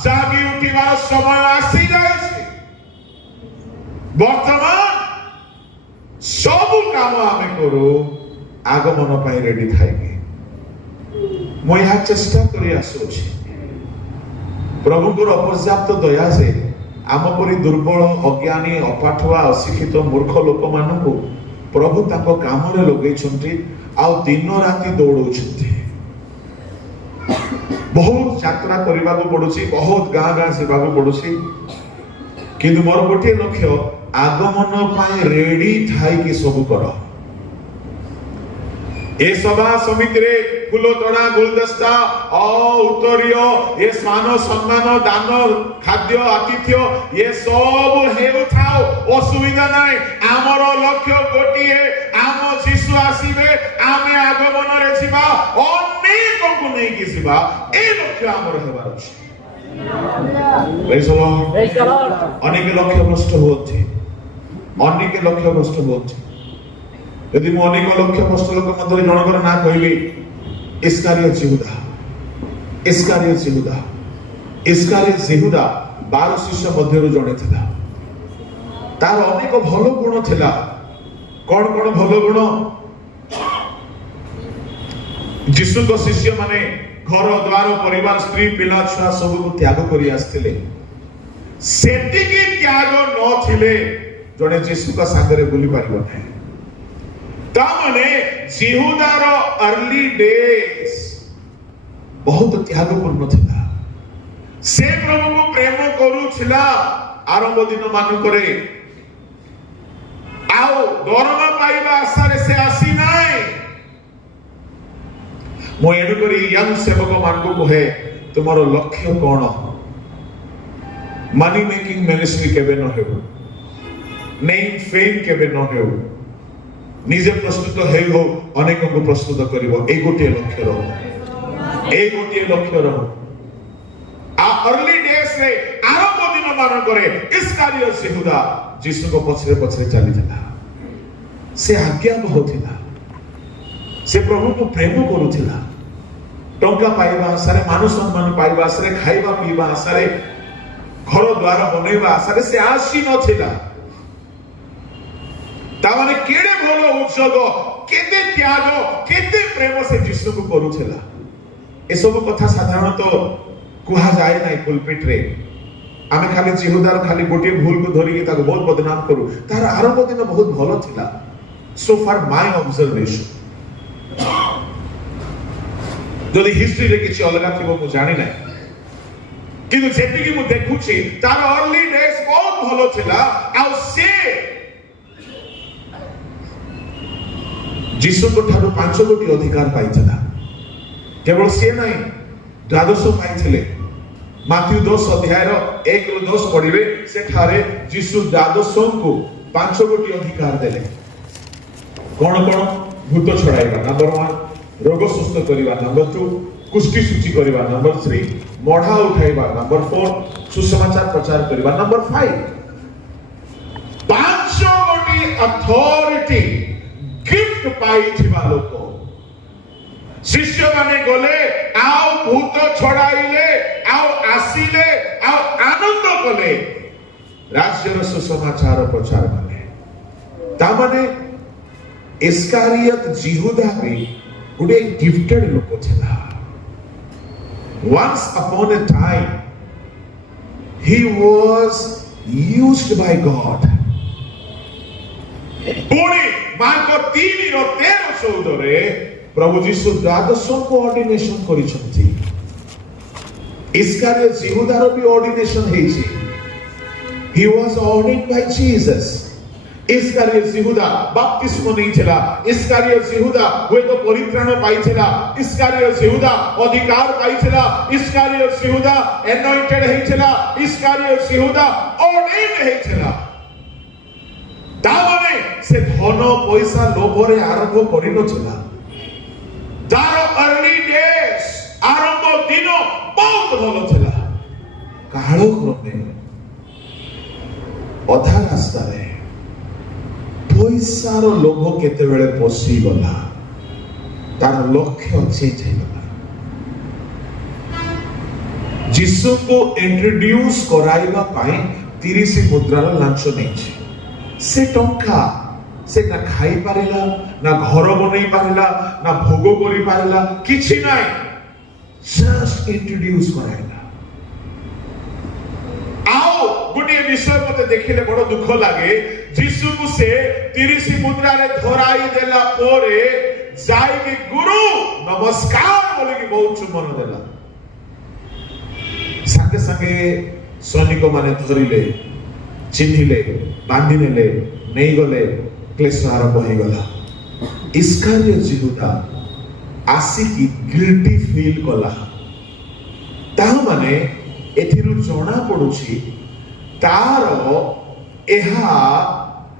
जागी उठिबार समय आसी जाईछि वर्तमान सब काम आमे करू आगमन पाई रेडी थाइके मो यह चेष्टा करी आसुछि प्रभु को अपर्याप्त दया से आम परी दुर्बल अज्ञानी अपाठुआ अशिक्षित मूर्ख लोक मानू प्रभु ताको काम रे लगे छंती आ दिन राति दौड़ौछंती बहुत यात्रा करबा को पड़ुछि बहुत गां गां सेवा को पड़ुछि किंतु मोर गोटे लक्ष्य आगमन पाए रेडी थाई कि सब कर ए सभा समिति रे फूल तोड़ा गुलदस्ता उत्तरीय ये मान सम्मान दान खाद्य आतिथ्य ये सब हेउ थाओ असुविधा नाही आमर लक्ष्य गोटिए आम शिशु आसीबे आमे आगमन रे छिबा अनेक को नै कि छिबा ए लक्ष्य आमर हेबार अछि praise the Lord Praise the Lord. अनेक लक्ष्य भ्रष्ट होछि अनेक लक्ष्य भ्रष्ट होछि यदि मु अनेक लक्ष्य भ्रष्ट लोक मध्य जनकर ना कहबी इस्कारियत यहूदा 12 शिष्य मध्यरु जणे थिला तार अनेक भलो गुण थिला कोन कोन भलो गुण यीशु को शिष्य माने घर द्वार परिवार स्त्री पिला छुआ सब को त्याग करी आस्थिले सेति की त्याग न थिले जणे यीशु का सागरे बुली पारिबो नै ता माने यहूदार अर्ली डेज बहुत त्यागपूर्ण थिला से प्रभु को प्रेम करूथिला आरंभ दिन मानकरे आओ दरमा पाइबा आशा रे से आसी नाही मो एनु करी यंग सेवक मानकु कहे तुम्हारो लक्ष्य कोन मनी मेकिंग मिनिस्ट्री केबे न हेउ नेम फेम केबे न हेउ निजे प्रस्तुत हे हो अनेक को प्रस्तुत करिवो ए गोटे लक्ष्य रहो आ अर्ली डेज रे आरंभ दिन मान करे इस्कारियत यहूदा यीशु को पछरे पछरे चली जाला से आज्ञा बहुथिला से प्रभु को प्रेम करूथिला टंका पाइबा आशारे मान सम्मान पाइबा आशारे खाइबा पीबा आशारे घर द्वार बनैबा आशारे से आसी नथिला तामाने केडे भलो उत्सव केते त्याग केते प्रेम से यीशु को करूथिला ए सब कथा साधारणतः कुहा जाए नाही पुलपिट रे आमे खाली यहूदार खाली गोटे भूल को धरि के ताको बहुत बदनाम करू तार आरंभ दिन बहुत भलो थिला सो फार माय ऑब्जर्वेशन जदि हिस्ट्री रे किछि अलगा थिबो मु जानि नाही किंतु जेति कि मु देखुछि तार अर्ली डेज बहुत भलो थिला आ से यीशु को ठारो 5 कोटी अधिकार पाइथिला केवल से नहीं द्वादश पाइथिले माथ्यू 10 अध्याय रो 1 ରୁ 10 पढिबे से ठारे यीशु द्वादश को 5 कोटी अधिकार देले कोन कोन भूत छडाइबा नंबर 1 रोग सुस्थ करिबा नंबर 2 कुष्ठी सूची करिबा नंबर 3 मढ़ा उठाइबा नंबर 4 सुसमाचार प्रचार करिबा नंबर 5 5 कोटी अथॉरिटी गिफ्ट पाइथिबा लोक शिष्य माने गले आओ भूत छड़ाइले आओ आसीले आओ आनंद कले राज्यर सुसमाचार प्रचार कले ता माने इस्कारियत यहूदा भी गुडे गिफ्टेड लोक थिला once upon a time he was used by God पुणी मार्क 3 रो 13 14 रे प्रभु यीशु द्वादश को ऑर्डिनेशन करिसथि इस्कारियत यहूदार भी ऑर्डिनेशन हेछि he was ordained by Jesus Iscariot यहूदा बपतिस्म नैथिला इस्कारियत यहूदा हुए तो परित्राण पाइथिला इस्कारियत यहूदा अधिकार पाइथिला इस्कारियत यहूदा एनॉइंटेड हेथिला इस्कारियत यहूदा ऑर्डेन्ड हेथिला तामाने से धन पैसा लोभरे आरंभ करि नथिला तार अर्ली डेज आरंभ दिन बहुत भलो थिला काल क्रमे अधा रास्ता रे पैसार लोभ केते बेले पसी गला तार लक्ष्य चेंज हो गला यीशु को इंट्रोड्यूस कराइबा पाई 30 मुद्रार लांच नेछि से टंका से ना खाई पारिला ना घर बनै पारिला ना भोग करि पारिला किछि नाही जस्ट इंट्रोड्यूस कराइला आओ गुटे विषय मते देखिले बड़ दुख लागे यीशु को से 30 मुद्रा रे धराई देला पोरे जाई के गुरु नमस्कार बोले कि बहुत चुमन देला संगे संगे सैनिक माने धरिले चिन्हिले बांधी नेले नहीं गले क्लेश आरंभ हो गला ଇସ୍କାରିୟତ ଯିହୁଦା ଆସିକି ଗିଲ୍ଟି ଫିଲ୍ କଲା। ତାହା ମାନେ ଏଥିରୁ ଜଣା ପଡୁଛି ତାର ଏହା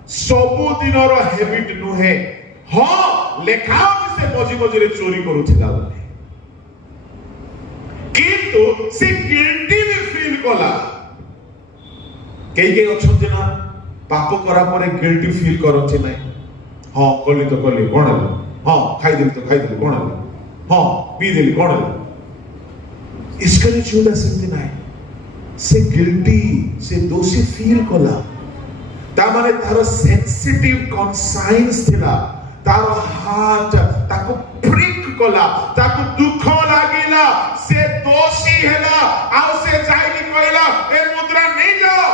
ସବୁଦିନର ହ୍ୟାବିଟ୍ ନୁହେଁ। ହଁ, ଲେଖା ଅଛି ସେ ମଝିରେ ଚୋରି କରୁଥିଲା ବୋଲି, କିନ୍ତୁ ସେ ଗିଲ୍ଟି ବି ଫିଲ୍ କଲା। କେହି ଅଛନ୍ତି ନା ପାପ କରା ପରେ ଗିଲ୍ଟି ଫିଲ୍ କରନ୍ତି ନାହିଁ। ହଁ କଲି ତ କଲି, କଣ ହେଲା? ହଁ ଖାଇଦେଲି ତ ଖାଇଦେଲି, କଣ ହେଲା? ହଁ ପିଇଦେଲି, କଣ ହେଲା? ଇସ୍କାରିୟତ ଯିହୁଦା ସେମିତି ନାହିଁ। ସେ ଗିଲ୍ଟି, ସେ ଦୋଷୀ ଫିଲ୍ କଲା। ତାମାନେ ତାର ସେନ୍ସିଟିଭ କନସାଇନ୍ସ ଥିଲା। ତାର ହାର୍ଟ ତାକୁ ପ୍ରିକ୍ କଲା, ତାକୁ ଦୁଃଖ ଲାଗିଲା, ସେ ଦୋଷୀ ହେଲା। ଆଉ ସେ ଯାଇକି କହିଲା ଏ ମୁଦ୍ରା ନେଇଯାଅ।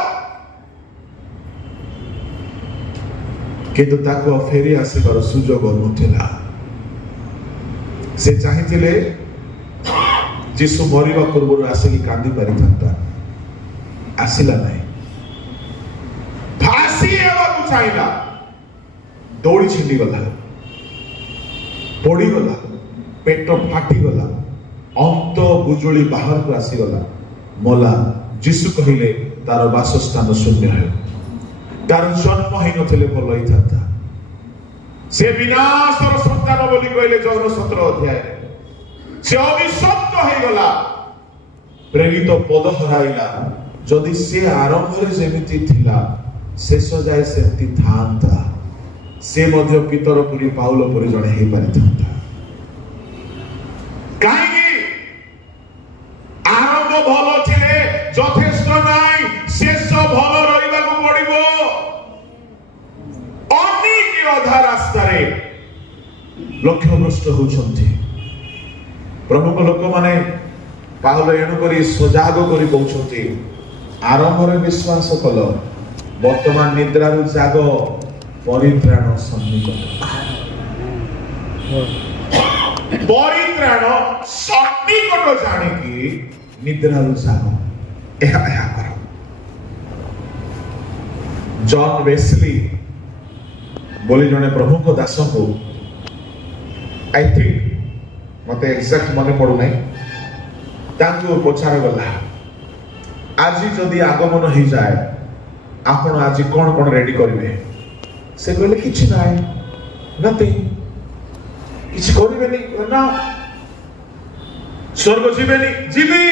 କିନ୍ତୁ ତାକୁ ଫେରି ଆସିବାର ସୁଯୋଗ ନଥିଲା। ସେ ଚାହିଁଥିଲେ ଯୀଶୁ ମରିବା ପୂର୍ବରୁ ଆସିକି କାନ୍ଦି ପାରିଥାନ୍ତା, ଆସିଲା ନାହିଁ। ଫାଶୀ ହେବାକୁ ଚାହିଁଲା, ଦୌଡ଼ି ଛିଣ୍ଡିଗଲା, ପଡ଼ିଗଲା, ପେଟ ଫାଟିଗଲା, ଅନ୍ତ ବୁଜୁଳି ବାହାରକୁ ଆସିଗଲା, ମଲା। ଯୀଶୁ କହିଲେ ତାର ବାସସ୍ଥାନ ଶୂନ୍ୟ ହେବ। ତାର ଜନ୍ମ ହେଇନଥିଲେ ଭଲ ହେଇଥାନ୍ତା। ସେ ବିନାଶର ସନ୍ତାନ ବୋଲି କହିଲେ ଜହନ 17 ଅଧ୍ୟାୟରେ। ସେ ଅଭିଶପ୍ତ ହେଇଗଲା, ପ୍ରେରିତ ପଦ ହରାଇଲା। ଯଦି ସେ ଆରମ୍ଭରେ ଯେମିତି ଥିଲା ଶେଷ ଯାଏ ସେମିତି ଥାନ୍ତା, ସେ ମଧ୍ୟ ପିତର ପୁରୀ ପାଉଲ ପରି ଜଣେ ହେଇପାରିଥାନ୍ତା। କାହିଁକି? ଆରମ୍ଭ ଭଲ ଥିଲେ ଯଥେଷ୍ଟ ନାହିଁ, ଶେଷ ଭଲ ରହିବାକୁ ପଡିବ। ଅନେକ ଅଧା ରାସ୍ତାରେ ଲକ୍ଷ୍ୟଭ୍ରଷ୍ଟ ହେଉଛନ୍ତି। ପ୍ରମୁଖ ଲୋକମାନେ ପାଉଲ ଏଣୁକରି ସଜାଗ କରି କହୁଛନ୍ତି, ଆରମ୍ଭରେ ବିଶ୍ୱାସ କଲ, ବର୍ତ୍ତମାନ ନିଦ୍ରାରୁ ଜାଗ, ପରିତ୍ରାଣ ସନ୍ନିକଟ। ପରିତ୍ରାଣ ସନ୍ନିକଟ ଜାଣିକି ନିଦ୍ରାରୁ ଜାଗ, ଏହା କର। ଜନ୍ ୱେସ୍ଲି ବୋଲି ଜଣେ ପ୍ରମୁଖ ଦାସଙ୍କୁ, ଆଇ ଥିଙ୍କ, ମତେ ଏକ୍ସାକ୍ଟ ମନେ ପଡୁନାହିଁ, ତାଙ୍କୁ ପଚରାଗଲା, ଆଜି ଯଦି ଆଗମନ ହେଇଯାଏ ଆପଣ ଆଜି କଣ କଣ ରେଡି କରିବେ? ସେ କହିଲେ କିଛି ନାହିଁ, ନଥିଂ। କିଛି କରିବେନି ନା? ସ୍ୱର୍ଗ ଯିବେନି? ଯିବି।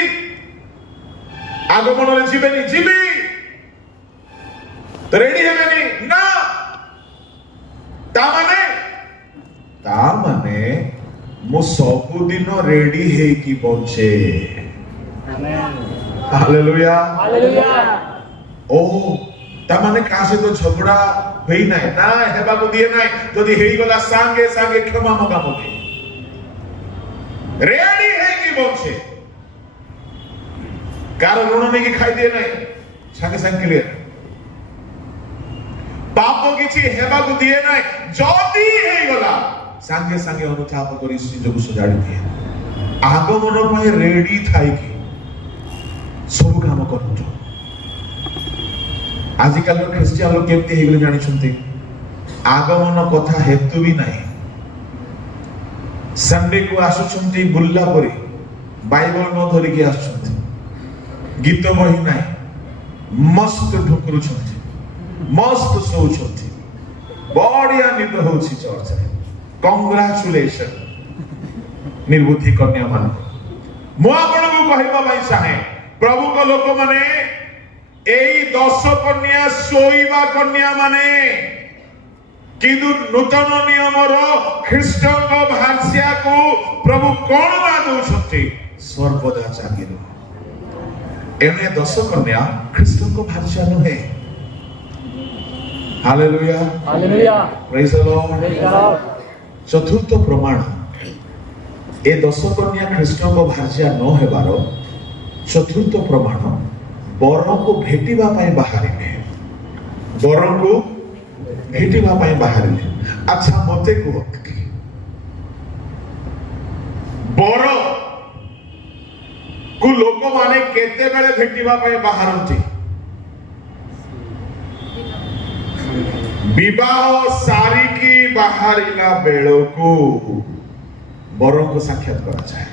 ଆଗମନରେ ଯିବେନି? ଯିବି। ରେଡି ହେବେନି? ନା। ତାମାନେ ମୁଁ ସବୁଦିନ ରେଡି ହେଇକି ବଞ୍ଚେ। Hallelujah, hallelujah. ଓ ତାମାନେ କାହା ସହିତ ଝଗଡା ହେଇ ନାହିଁ, ନା ହେବାକୁ ଦିଏ ନାହିଁ। ଯଦି ହେଇଗଲା ସାଙ୍ଗେ ସାଙ୍ଗେ କ୍ଷମା ମଗାମଗି, ରେଡି ହେଇକି ବଞ୍ଚେ। କାର ଋଣ ନେଇକି ଖାଇଦିଏ ନାହିଁ, ସାଙ୍ଗେ ସାଙ୍ଗେ କ୍ଲିୟର। ପାପ କିଛି ହେବାକୁ ଦିଏ ନାହିଁ, ଯଦି ହେଇଗଲା ସାଙ୍ଗେ ସାଙ୍ଗେ ଅନୁତାପ କରି ନିଜକୁ ସଜାଡ଼ି ଦିଏ। ଆଗମନ ପାଇଁ ରେଡି ଥାଇକି ସବୁ କାମ କରନ୍ତୁ। ଆଜିକାଲିର ଖ୍ରୀଷ୍ଟିଆନ ଲୋକ କେମିତି ହେଇଗଲେ ଜାଣିଛନ୍ତି? ଆଗମନ କଥା ହେତୁ ବି ନାହିଁ। ସଣ୍ଡେ କୁ ଆସୁଛନ୍ତି ବୁଲିଲା ପରି, ବାଇବଲ ନ ଧରିକି ଆସୁଛନ୍ତି, ଗୀତ ବହି ନାହିଁ, ମସ୍ତ ଢୁକୁରୁଛନ୍ତି, ମସ୍ତ ଶୋଉଛନ୍ତି, ବଢିଆ ନିଦ ହଉଛି ଚର୍ଚ୍ଚରେ। କଂଗ୍ରାଚୁଲେସନ ନିର୍ବୁଦ୍ଧି କନ୍ୟା ମାନଙ୍କୁ। ମୁଁ ଆପଣଙ୍କୁ କହିବା ପାଇଁ ଚାହେଁ, ପ୍ରଭୁଙ୍କ ଲୋକମାନେ, ଏଇ 10 କନ୍ୟା ଶୋଇବା କନ୍ୟା ମାନେ, କିନ୍ତୁ ନୂତନ ନିୟମର ଖ୍ରୀଷ୍ଟଙ୍କ ଭାଷ୍ୟାକୁ ପ୍ରଭୁ କଣ ନା ଦଉଛନ୍ତି? ସର୍ବଦା ଜାଗି ରୁହ। ଏଣେ 10 କନ୍ୟା ଖ୍ରୀଷ୍ଟଙ୍କ ଭାଷ୍ୟ ନୁହେଁ। ହାଲେଲୁୟା, ହାଲେଲୁୟା, ପ୍ରେଜ ଦ ଲର୍ଡ। ପ୍ରେଜ ଦ ଲର୍ଡ। ଚତୁର୍ଥ ପ୍ରମାଣ, ଏ 10 କନ୍ୟା ଖ୍ରୀଷ୍ଟଙ୍କ ଭାର୍ଯ୍ୟା ନ ହେବାର ଚତୁର୍ଥ ପ୍ରମାଣ, ବରଙ୍କୁ ଭେଟିବା ପାଇଁ ବାହାରିଲେ। ବରଙ୍କୁ ଭେଟିବା ପାଇଁ ବାହାରିଲେ। ଆଚ୍ଛା ମତେ କୁହ, ବର କୁ ଲୋକମାନେ କେତେବେଳେ ଭେଟିବା ପାଇଁ ବାହାରନ୍ତି? विवाह सारिकी बाहरिला बेलको बर को साक्षात करा जाए।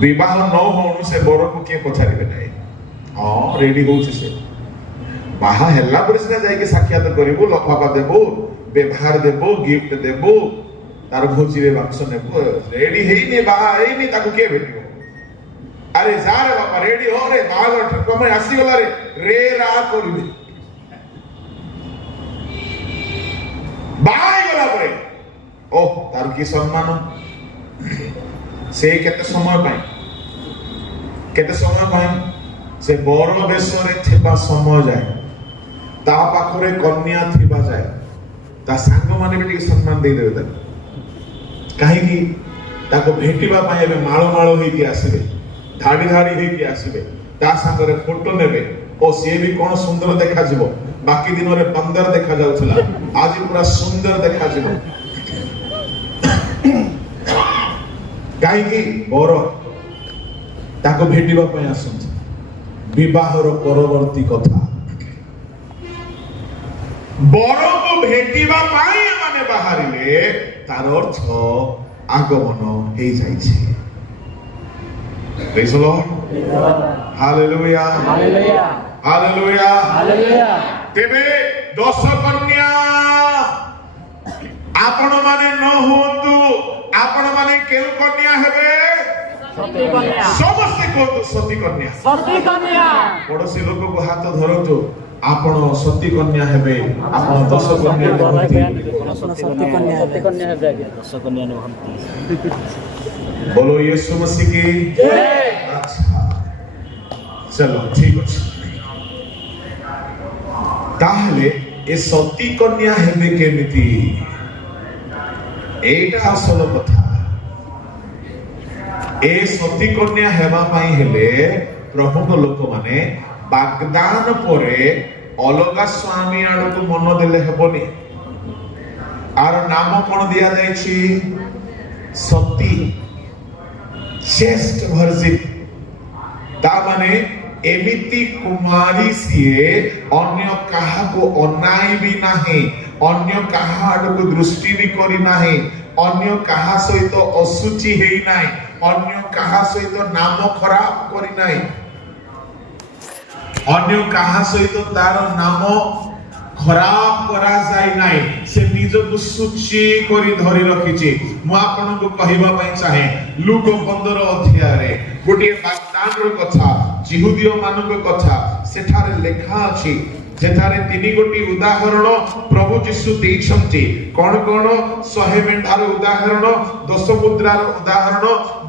विवाह न हो से बर को किए पचारे ना हाँ रेडी हो बाहा हेला पर सिना जाइके साक्षात करिबो लफाफा देबो व्यवहार देबो गिफ्ट देबो तार भोजी रे बाक्स नेबो रेडी हेइनी बाहा हेइनी ताकू के भेटिबो अरे जा रे बापा रेडी हो रे बाहा ठकमे आसी गला रे रा करिबे बाहा गला परे ओ तार की सम्मान से केते समय पाई से बर बेशरे थिबा समय जाए ता पाखरे कन्या थिबा जाए ता सांग माने भी सम्मान दे देबे काहे कि ताको भेटिबा पाए बे माळो माळो होई कि आसीबे धाडी धाडी होई कि आसीबे ता संगरे फोटो नेबे ओ से भी कोन सुंदर देखा जिवो बाकी दिन रे बंदर देखा जाउथला आज पूरा सुंदर देखा जिवो काहे कि बर ताको भेटिबा पाए आसुछ विवाहर परवर्ती कथा बर को भेटिबा पाई माने बाहरिले तार अर्थ आगमन हे जाइछे। Praise the Lord hallelujah hallelujah hallelujah hallelujah. तेबे दश कन्या आपण माने न होतु आपण माने केउ कन्या हेबे सती कन्या समस्त को सती कन्या सती कन्या पड़ोसी लोक को हाथ धरतु आपण सती कन्या हेबे आपण दश कन्या सती कन्या हेबे दश कन्या न बोलो यीशु मसीह की जय। अच्छा चलो ठीक अछि ताहले ए सती कन्या हेबे केमिति एटा असल कथा ए सती कन्या हेबा पाई हेले प्रभु को लोक माने वाग्दान परे अलगा स्वामी आड़ को मन देले हेबनी आर नाम कोन दिया जायछि सती चेस्ट वर्जिन ता माने एमिति कुमारी सिए अन्य काहा को अनाई भी नाही अन्य काहा आड़ को दृष्टि भी करी नाही अन्य काहा सहित असुचि हेई नाही अन्य काहा सहित नाम खराब करी नाही अन्य काहा सहित तार नाम खराब करा जाय नाही से निज को सुचि करी धरि रखिछि। मु आपन को कहिबा पई चाहे लूक 15 अध्याय रे गोटे वाग्दान रो कथा जिहुदियो मानक कथा सेठारे लेखा अछि जेठारे तीनी गोटी उदाहरण प्रभु यीशु देइछन्ति कोन कोन 100 मेंढार उदाहरण 10 मुद्रार उदाहरण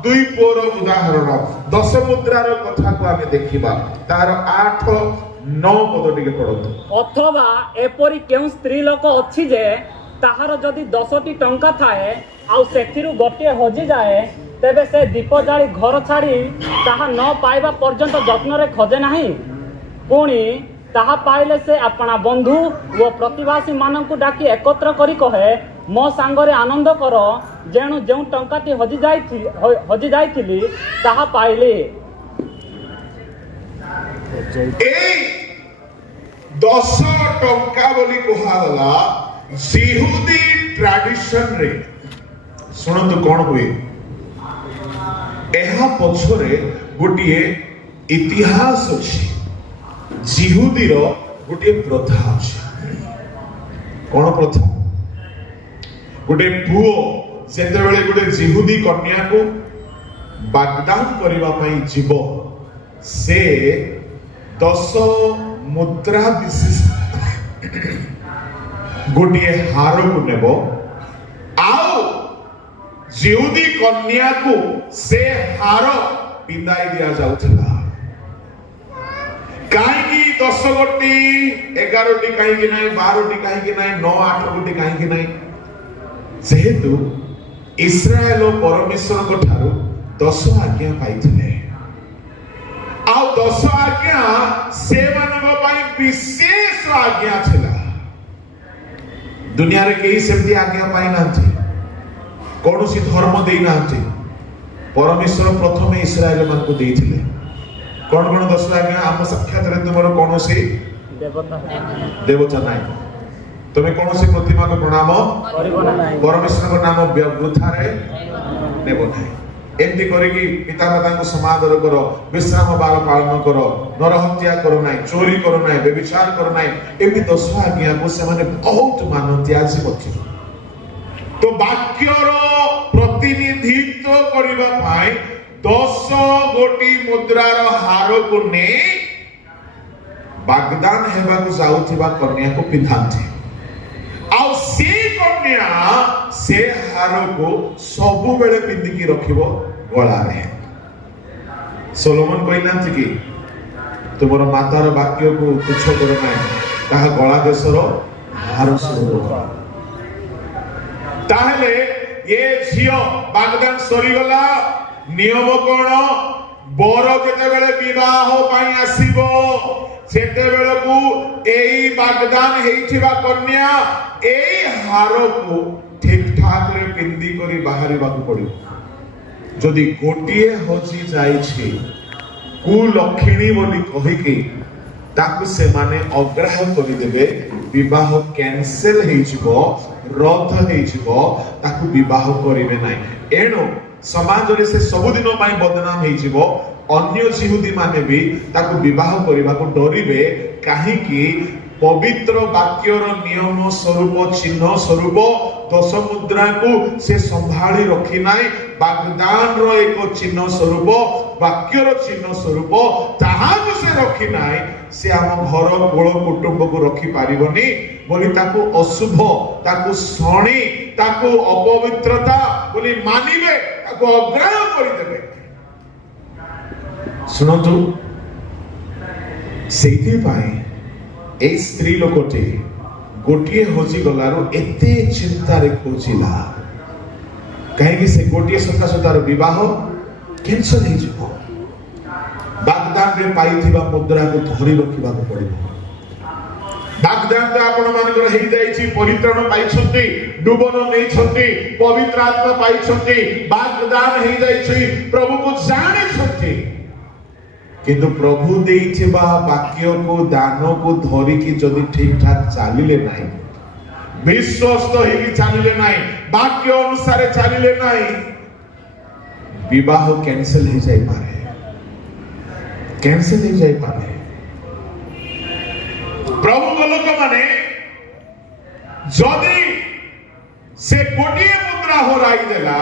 2 पोर उदाहरण 10 मुद्रार कथा को आमे देखिबा तार 8 9 पद टिके पढतो अथवा एपरी केउ स्त्री लोक अछि जे ताहार जदि 10टी टंका थाए आ सेथिरु गोटे हजि जाए तेबे से दीप जाली घर छाड़ी ताहा न पाइबा पर्यंत यत्न रे खोजे नाही पुणी ताहा पाइले से अपना बंधु व प्रतिवासी मानकु डाकी एकत्र करी कहे मो सांगरे आनंद कर जेणु जेउ टंकाटी हजि जाइथिली ताहा पाइली। ए 10 टंका बोली कहा गला जिहुदी ट्रेडिशन रे सुनंतु कोन हुए एहा पछरे गोटिए इतिहास अछि जिहुदी रो गोटे प्रथा अछि कोन प्रथा गोटे पुओ जेते बेले गोटे जिहुदी कन्या को वाग्दान करबा पई जीव से 10 मुद्रा विशिष्ट गोटे हार को नेबो आउ जिहुदी कन्या को से हार पिंदाई दिया जाउथला काहेकि 10 गोटी 11 टी काहेकि नाही 12 टी काहेकि नाही 9 8 गोटी काहेकि नाही जेहेतु इस्राएल परमेश्वर को ठारू 10 आज्ञा पाइथिले आउ 10 आज्ञा से मानव पाई विशेष आज्ञा थिला दुनिया रे केही सेमती आज्ञा पाई नांथि कोनोसी धर्म देई नांथि परमेश्वर प्रथमे इस्राएल मान को देइथिले कोन कोन 10 आज्ञा हम साक्षात रे तुमरो कोनोसी देवता नाई तुम कौन सी प्रतिमा को प्रणाम परमेश्वर नाम वृथा रे नेब ना एमती करिकी पिता माता को समादर करो विश्राम बार पालन करो नरहत्या करो ना चोरी करो ना व्यभिचार करो ना एमती 10 आज्ञा को से माने बहुत मानती आज मध्य तो वाक्यर प्रतिनिधित्व करबा पाए 10 गोटी मुद्रार हार को ने वाग्दान हेबा को जाउथिबा कन्या को पिधांती आउ से कन्या से हार को सबु बेले पिंदिकी रखिबो गला रे सोलोमन कहलांती कि तुमर मातार वाक्य को तुच्छ करो ना ताहा गला देशर हार स्वरूप ताहले ये झियो वाग्दान सरी गला नियम कोन बर जेते बेले विवाह पई आसीबो सेते बेलकू एई वाग्दान हेइथिबा कन्या एई हार को ठीक ठाक रे पिंदी करी बाहरी बाकू पड़ियो जदि गोटिए होची जाई छी कु लक्षणी बोली कहि के ताकू से माने अग्राह्य करि देबे विवाह कैंसिल हेइ जिवो रद्द हेइ जिवो ताकू विवाह करिवे नाही एनो समाज रे से सब दिन पई बदनाम हेइ जिवो अन्य जिहुदी माने भी ताकू विवाह करबा को डरिबे काहे कि पवित्र वाक्यर नियम स्वरूप चिन्ह स्वरूप 10 मुद्रा को से संभाली रखी नाही वाग्दान रो एक चिन्ह स्वरूप वाक्यर चिन्ह स्वरूप ताहा को से रखी नाही से हम घर कोळ कुटुंब को रखी पारिबनी बोली ताकू अशुभ ताकू सणी ताकू अपवित्रता बोली मानिबे ताकू अग्राह्य करि देबे सुनतु सेठी पाए ए स्त्री लोकटे गोटिए होजी गलारो एते चिंता रे खोजिला काहे कि से गोटिए सता सतार विवाह कैंसिल हे जिवो वाग्दान रे पाइथिबा मुद्रा को धरि रखिबा को पड़िबो वाग्दान तो आपण मानकर हेइ जाईछि परित्राण पाइछन्ति डुबन नै छन्ति पवित्र आत्मा पाइछन्ति वाग्दान हेइ जाईछि प्रभु को जाने छन्ति किंतु प्रभु देइथिबा वाक्य को दान को धरि की जदि ठीक ठाक चालिले नाही विश्वस्त हेकि चालिले नाही वाक्य अनुसार चालिले नाही विवाह कैंसिल हे जाई पारे प्रभु को लोक माने जदि से कोटिए मुद्रा होराई देला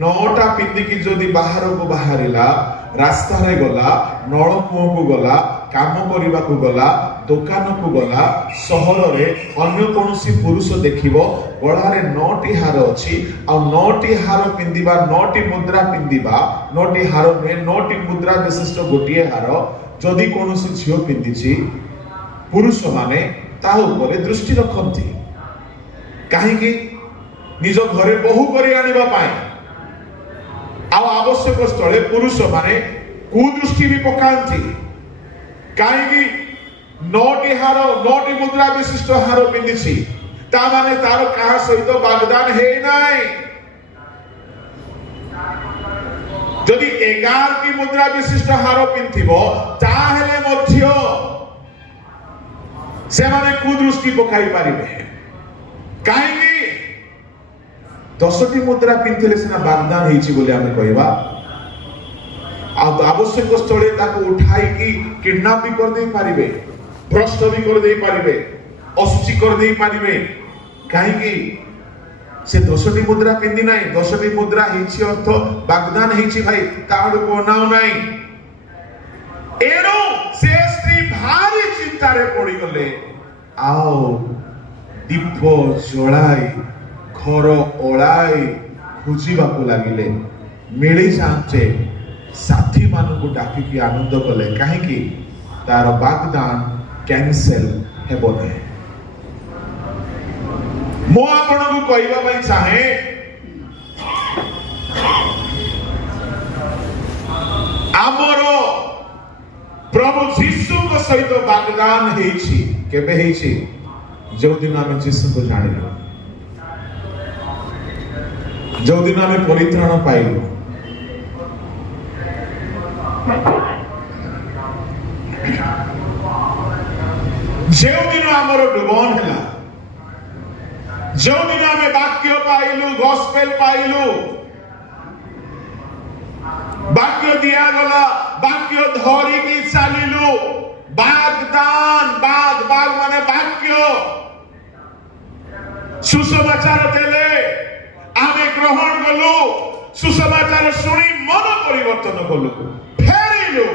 9टा पिंदी की जदि बाहर को बाहरिला रास्ता रे गला नळकूओ को गला काम करिबा को गला दुकान को गला शहर रे अन्य कोनोसी पुरुष देखिबो गळा रे 9टी हार अछि आ 9टी हार पिंदिबा 9टी मुद्रा पिंदिबा 9टी हार ने 9टी मुद्रा विशिष्ट गोटिए हार जदि कोनोसी झियो पिंदिछि पुरुष माने ता ऊपर दृष्टि रखंती काहे कि निज घरे बहु करी आनिबा पाए आ आवश्यक स्थले पुरुष माने कुदृष्टि भी पकांती काहेकि 9टी हार 9टी मुद्रा विशिष्ट हार पिंदिछि ता माने तार कहा सहित वाग्दान हे नाही जदि 11टी मुद्रा विशिष्ट हार पिंथिबो ता हेले मध्य से माने कुदृष्टि पकाई पारिबे काहेकि 10टी मुद्रा पिंथिले सिना वाग्दान हेछि बोले आमे कहबा आ आवश्यक स्थले ताको उठाई की किडनैप भी कर दे पारिबे भ्रष्ट भी कर दे पारिबे असुचि कर दे पारिबे काहे कि से 10टी मुद्रा पिंदी नाही 10टी मुद्रा हेछि अर्थ वाग्दान हेछि भाई ताड़ को नाउ नाही एनो से स्त्री भारी चिंता रे पड़ी गले आओ दीप जलाई घर ओलाई खोजिबा को लागिले मिली जांचे साथी मान को डाकी की आनंद कले काहे कि तार वाग्दान कैंसिल हेबो नै मो आपण को कहबा पई चाहे आमर प्रभु यीशु को सहित वाग्दान हेछि केबे हेछि जो दिन आमे यीशु को जानिलु जो दिन आमे परित्राण पाइलु आमर डुबन है जो दिन आम वाक्य पाइलु गॉस्पेल पाइलु वाक्य दिगला वाक्य धरिकी चलिलु बागदान बाग बाग माने वाक्य सुसमाचार देले आमे ग्रहण कलु सुसमाचार शुणी मन परिवर्तन कलु फेरिलु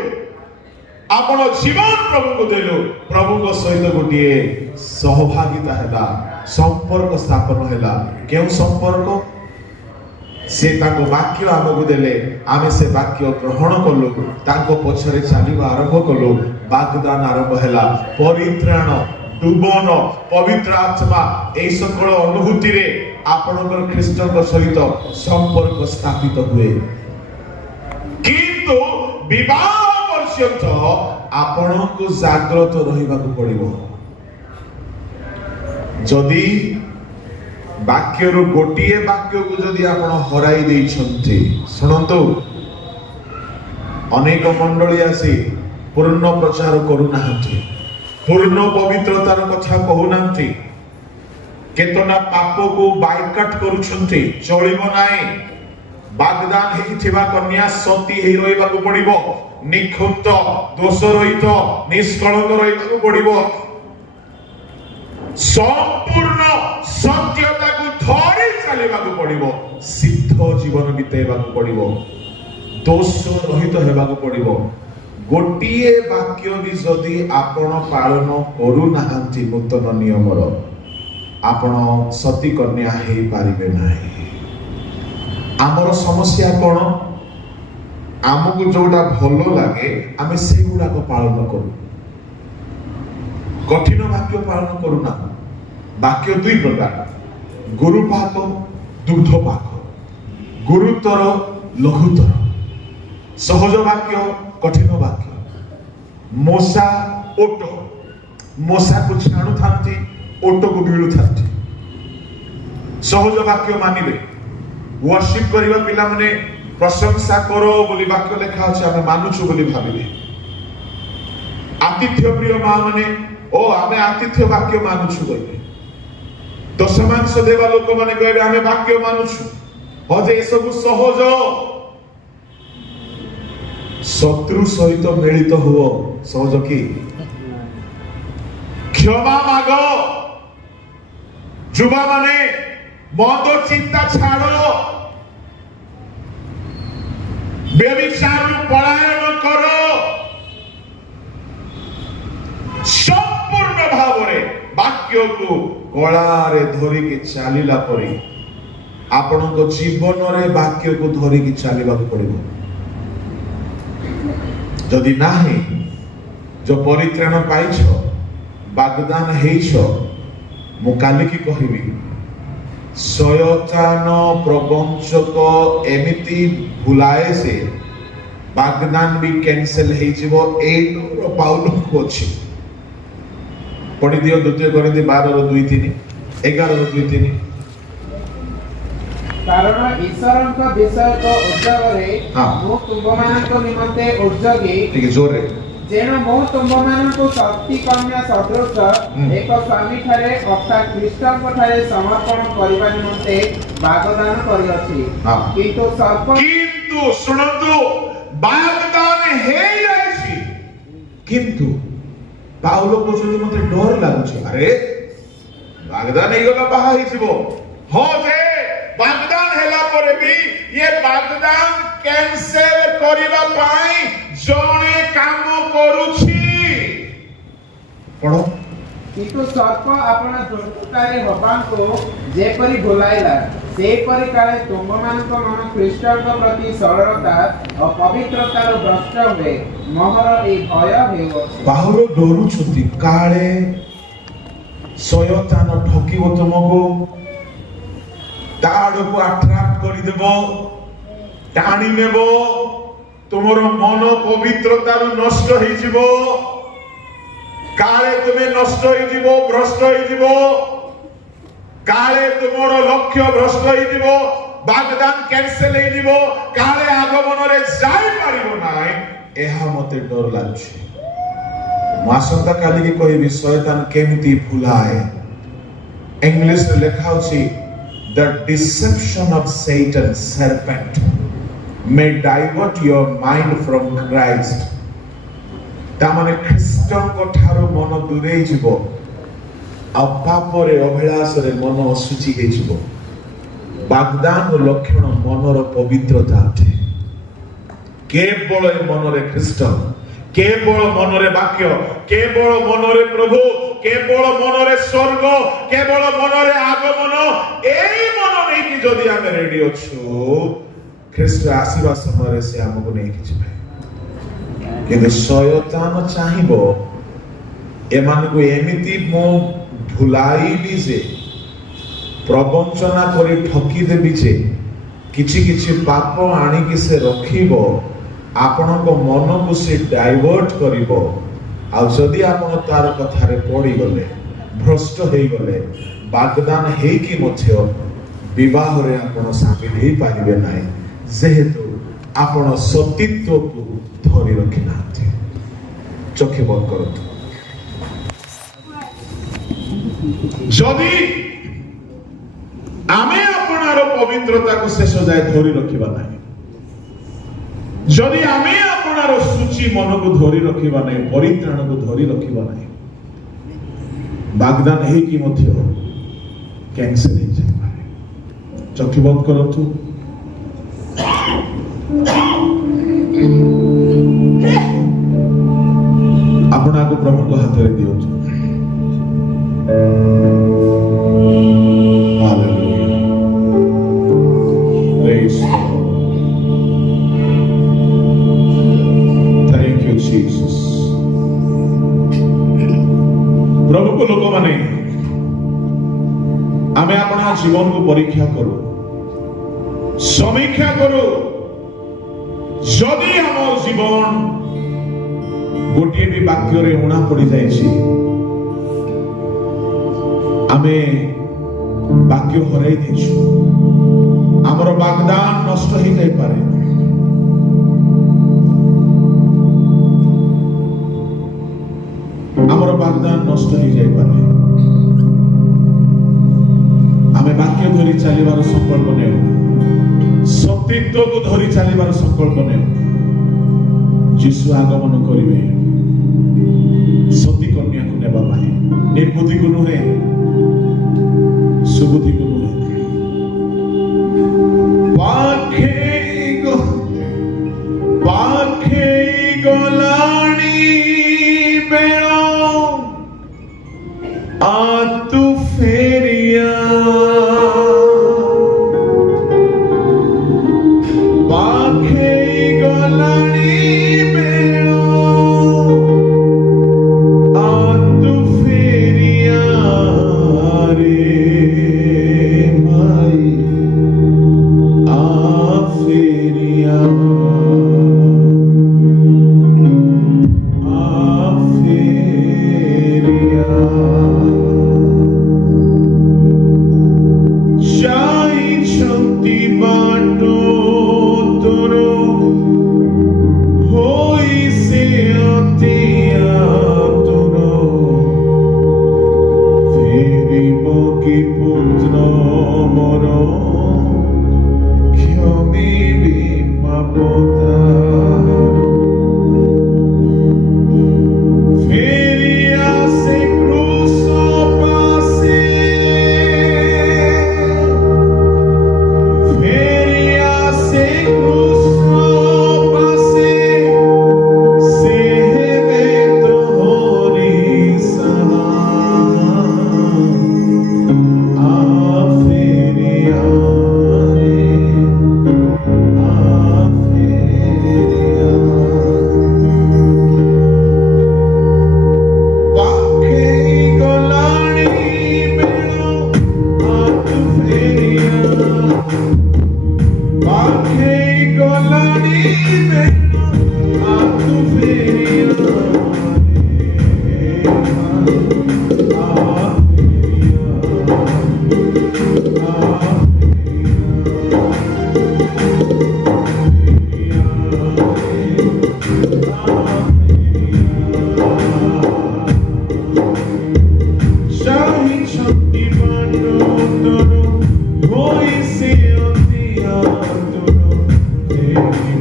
आपण जीवन प्रभु को देलु प्रभु को सहित गोटे सहभागिता हैला संपर्क स्थापन हैला केउ संपर्क से ताको वाक्य आमको देले आमे से वाक्य ग्रहण कलु ताको पछरे चलिबा आरंभ कलु वाग्दान आरंभ हैला परित्राण डुबन पवित्र आत्मा ए सकल अनुभूति रे आपनकर ख्रीष्टन सहित संपर्क स्थापित हुए किंतु विवाह पर्यंत आपनको जागृत रहिबाकु पड़िबो जदि वाक्य रु गोटिए वाक्य को जदि आपण हराई देइछन्ति सुनंतु अनेक मंडली आसी पूर्ण प्रचार करूनाहंती पूर्ण पवित्रतार कथा कहूनाहंती केतना पाप को बाइकाट करूछन्ति चलिबो नाही वाग्दान हेइथिबा कन्या सती हेइ रहिबाकु पड़िबो निखुंत दोष रहित निष्कलंक रहिबाकु पड़िबो संपूर्ण सत्यता को धरी चलिबाकु पड़िबो सिद्ध जीवन बितेबाकु पड़िबो दोष रहित हेबाकु पड़िबो गोटिए वाक्य भी जदि आपण पालन करू नाहंती नूतन नियमर आपण सती कन्या हे पारिबे नाही आमर समस्या कोन आमको जोटा भलो लागे आमे से गुडा को पालन करू कठिन वाक्य पालन करू ना वाक्य दुई प्रकार गुरु पाक दुग्ध पाक गुरुतर लघुतर सहज वाक्य कठिन वाक्य मोसा ओट मोसा को छाणु थांती ओट को भिड़ु थांती सहज वाक्य मानिबे वर्शिप करिबा पिला माने प्रशंसा करो बोली वाक्य लेखा अछि आमे मानुछु बोली भाबिबे आतिथ्य प्रिय मां माने ओ आमे आतिथ्य वाक्य मानुछु बोली दशमांश देवा लोक माने कहबे आमे वाक्य मानुछु हो जे सब सहज शत्रु सहित मिलित हुओ सहज की क्षमा मागो जुबा माने मद चिंता छाड़ो व्यभिचार पलायन करो संपूर्ण भाव वाक्य को गलारे धरिकी चलिला परे आपण जीवन रे वाक्य को धरिकी चलिबा पड़िबो जदि नाही जो परित्राण पाइछ वाग्दान हेइछ मु काली की कहिबी शयतान प्रबंचक एमिति भुलाए से वाग्दान भी कैंसिल हे जीवो एनो पाउल को अछि पढ़ी दियो द्वितीय कोरिन्थी 12:2-3 11:2-3 कारण ईश्वरक विषय को उद्योगरे मु तुममानक निमंते उद्योगी ठीक जोरे जेनो मु तुममानक शक्ति कन्या सदृश एक स्वामी ठारे अर्थात ख्रीष्टन ठारे समर्पण करिबा निमंते वाग्दान करि अछि किंतु सुनंतु वाग्दान हे आछि किंतु पाउलो कोचुली मते डर लागुछि अरे वाग्दान हे गला बाहा हि जिवो हो जे वाग्दान हेला परे भी ये वाग्दान कैंसिल करिबा पाई जणे काम करूछि पढो किंतु सर्प आपण दुष्टतारे भगवान को जेपरि भुलाइला सेपरि काले तुममानक मन ख्रीष्टन प्रति सरलता और पवित्रता रो भ्रष्ट हुए मोहर ए भय हेउ पाउलो डरुछुति काले शयतान ठकिबो तुमको ताड़ को अट्रैक्ट कर देबो टाणी नेबो तुमर मन पवित्रता नष्ट हो जिवो काले तुमे नष्ट हो जिवो भ्रष्ट हो जिवो काले तुमर लक्ष्य भ्रष्ट हो जिवो वाग्दान कैंसिल हो जिवो काले आगमन रे जाई परिबो नाय एहा मते डर लागछि आसंता काली की कहबी शैतान केमिति भुलाए इंग्लिश रे लिखा होची the deception of Satan serpent may divert your mind from Christ तामाने ख्रीष्टन को ठारो मन दूरे जीवो आ पाप रे अभिलाष रे मन असुचि हे जीवो वाग्दान लक्षण मनर पवित्रता अटे केवल मनरे ख्रीष्ट केवल मनरे वाक्य केवल मनरे प्रभु केवल मनरे स्वर्ग केवल मनरे आगमन एई मन नै कि जदि आमे रेडी अछु ख्रीष्ट आसीबा समय से हमको नै कि जिबे किंतु शयतान चाहिबो एमान को एमिति मो भुलाइली जे प्रवंचना करी ठकी देबी जे किछि किछि पाप आनी कि से रखिबो आपण को मन को से डाइवर्ट करिबो आ जदि आपण तार कथा रे पड़ी गले भ्रष्ट हेई गले वाग्दान हेई कि मध्य विवाह रे आपण शामिल हेई पारिबे नाही जेहेतु आपण सतीत्व को धरि रखि नाथि चोखे बंद करतु जदि आमे आपणार पवित्रता को शेष जाए धरि रखिबा नाही जदि आमे आपणार सूची मन को धरि रखिबा नाही परित्राण को धरि रखिबा नाही वाग्दान हे कि मध्य कैंसिल हे जाय पारे चोखी बंद करतु आपना को प्रभु को हाथ रे दियौ प्रभु को लोक माने आमे अपना जीवन को परीक्षा करो समीक्षा करो जदि हम जीवन गोटे भी वाक्य रे उणा पड़ी जाय छी आमे वाक्य हराई दिछु हमर वाग्दान नष्ट ही जाय पारे हमर वाग्दान नष्ट हो जाय पारे आमे वाक्य धरि चलिबार संकल्प नेउ सतीत्व को धरि चलिबार संकल्प नेउ यीशु आगमन करिवे सती कन्या को नेबा पाए निर्बुद्धि को नुहे सुबुद्धि को नुहे पाखे गलाणी बेड़ो आ तू फेरिया पाखे गलाणी बेड़ो आ तू फेरिया रे भाई आ फेरिया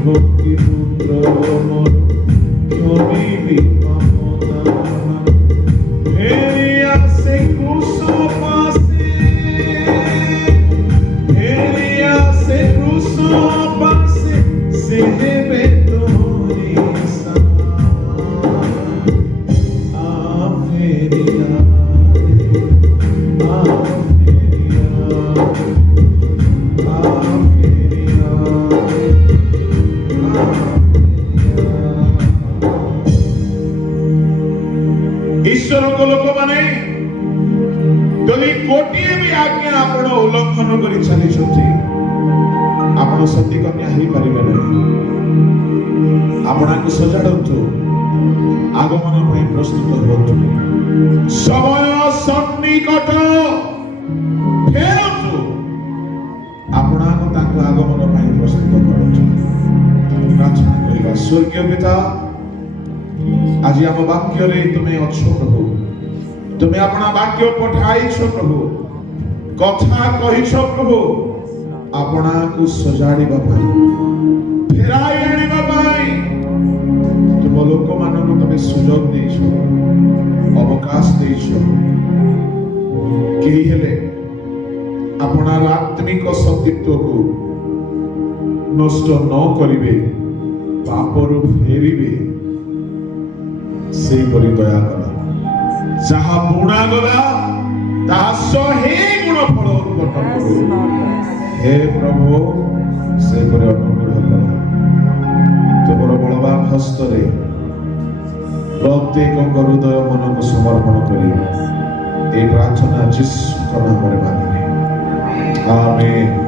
ভক্তি পুত্র মন তুমি বিপমতা হেরিয়া সে কুসু পাসে হেরিয়া সে কুসু পাসে সে হেবে তোরি সা আ হেরিয়া ଈଶ୍ୱରଙ୍କ ଲୋକମାନେ ଯଦି ଗୋଟିଏ ବି ଆଜ୍ଞା ଆପଣ ଉଲ୍ଲଂଘନ କରି ଚାଲିଛନ୍ତି ଆପଣ ସତୀ କନ୍ୟା ହେଇପାରିବେ ନାହିଁ। ଆପଣଙ୍କୁ ସଜାଡ଼ନ୍ତୁ, ଆଗମନ ପାଇଁ ପ୍ରସ୍ତୁତ ହୁଅନ୍ତୁ। ସମୟ ସନ୍ନିକଟ, ଫେରନ୍ତୁ, ଆପଣଙ୍କୁ ତାଙ୍କ ଆଗମନ ପାଇଁ ପ୍ରସ୍ତୁତ କରନ୍ତୁ। ପ୍ରାର୍ଥନା କରିବା। ସ୍ୱର୍ଗୀୟ ପିତା, আজি ଆମ ବାକ୍ୟରେ ତୁମେ ଅଛ ପ୍ରଭୁ, ତୁମେ ଆପଣ ବାକ୍ୟ ପଠାଇଛ ପ୍ରଭୁ, କଥା କହିଛ ପ୍ରଭୁ, ଆପଣଙ୍କୁ ସଜାଡ଼ିବା ପାଇଁ, ଫେରାଇ ଆଣିବା ପାଇଁ ତୁମ ଲୋକମାନଙ୍କୁ ତୁମେ ସୁଯୋଗ ଦେଇଛ, ଅବକାଶ ଦେଇଛ। କେହି ହେଲେ ଆପଣାର ଆତ୍ମିକ ସତୀତ୍ୱକୁ ନଷ୍ଟ ନ କରିବେ, ପାପରୁ ଫେରିବେ, ସେହିପରି ଦୟା କର। ଯାହା ବୁଣା ଗଲା ତାହା 100 ଗୁଣ ଫଳ ଉତ୍ପନ୍ନ କରୁ। ହେ ପ୍ରଭୁ, ସେହିପରି ଅନୁଗ୍ରହ କର। ତୁମର ବଳବାନ ହସ୍ତରେ ପ୍ରତ୍ୟେକଙ୍କ ହୃଦୟ ମନକୁ ସମର୍ପଣ କରି ଏହି ପ୍ରାର୍ଥନା ଯୀଶୁଙ୍କ ନାମରେ ମାଗିଲି। ଆମେନ୍।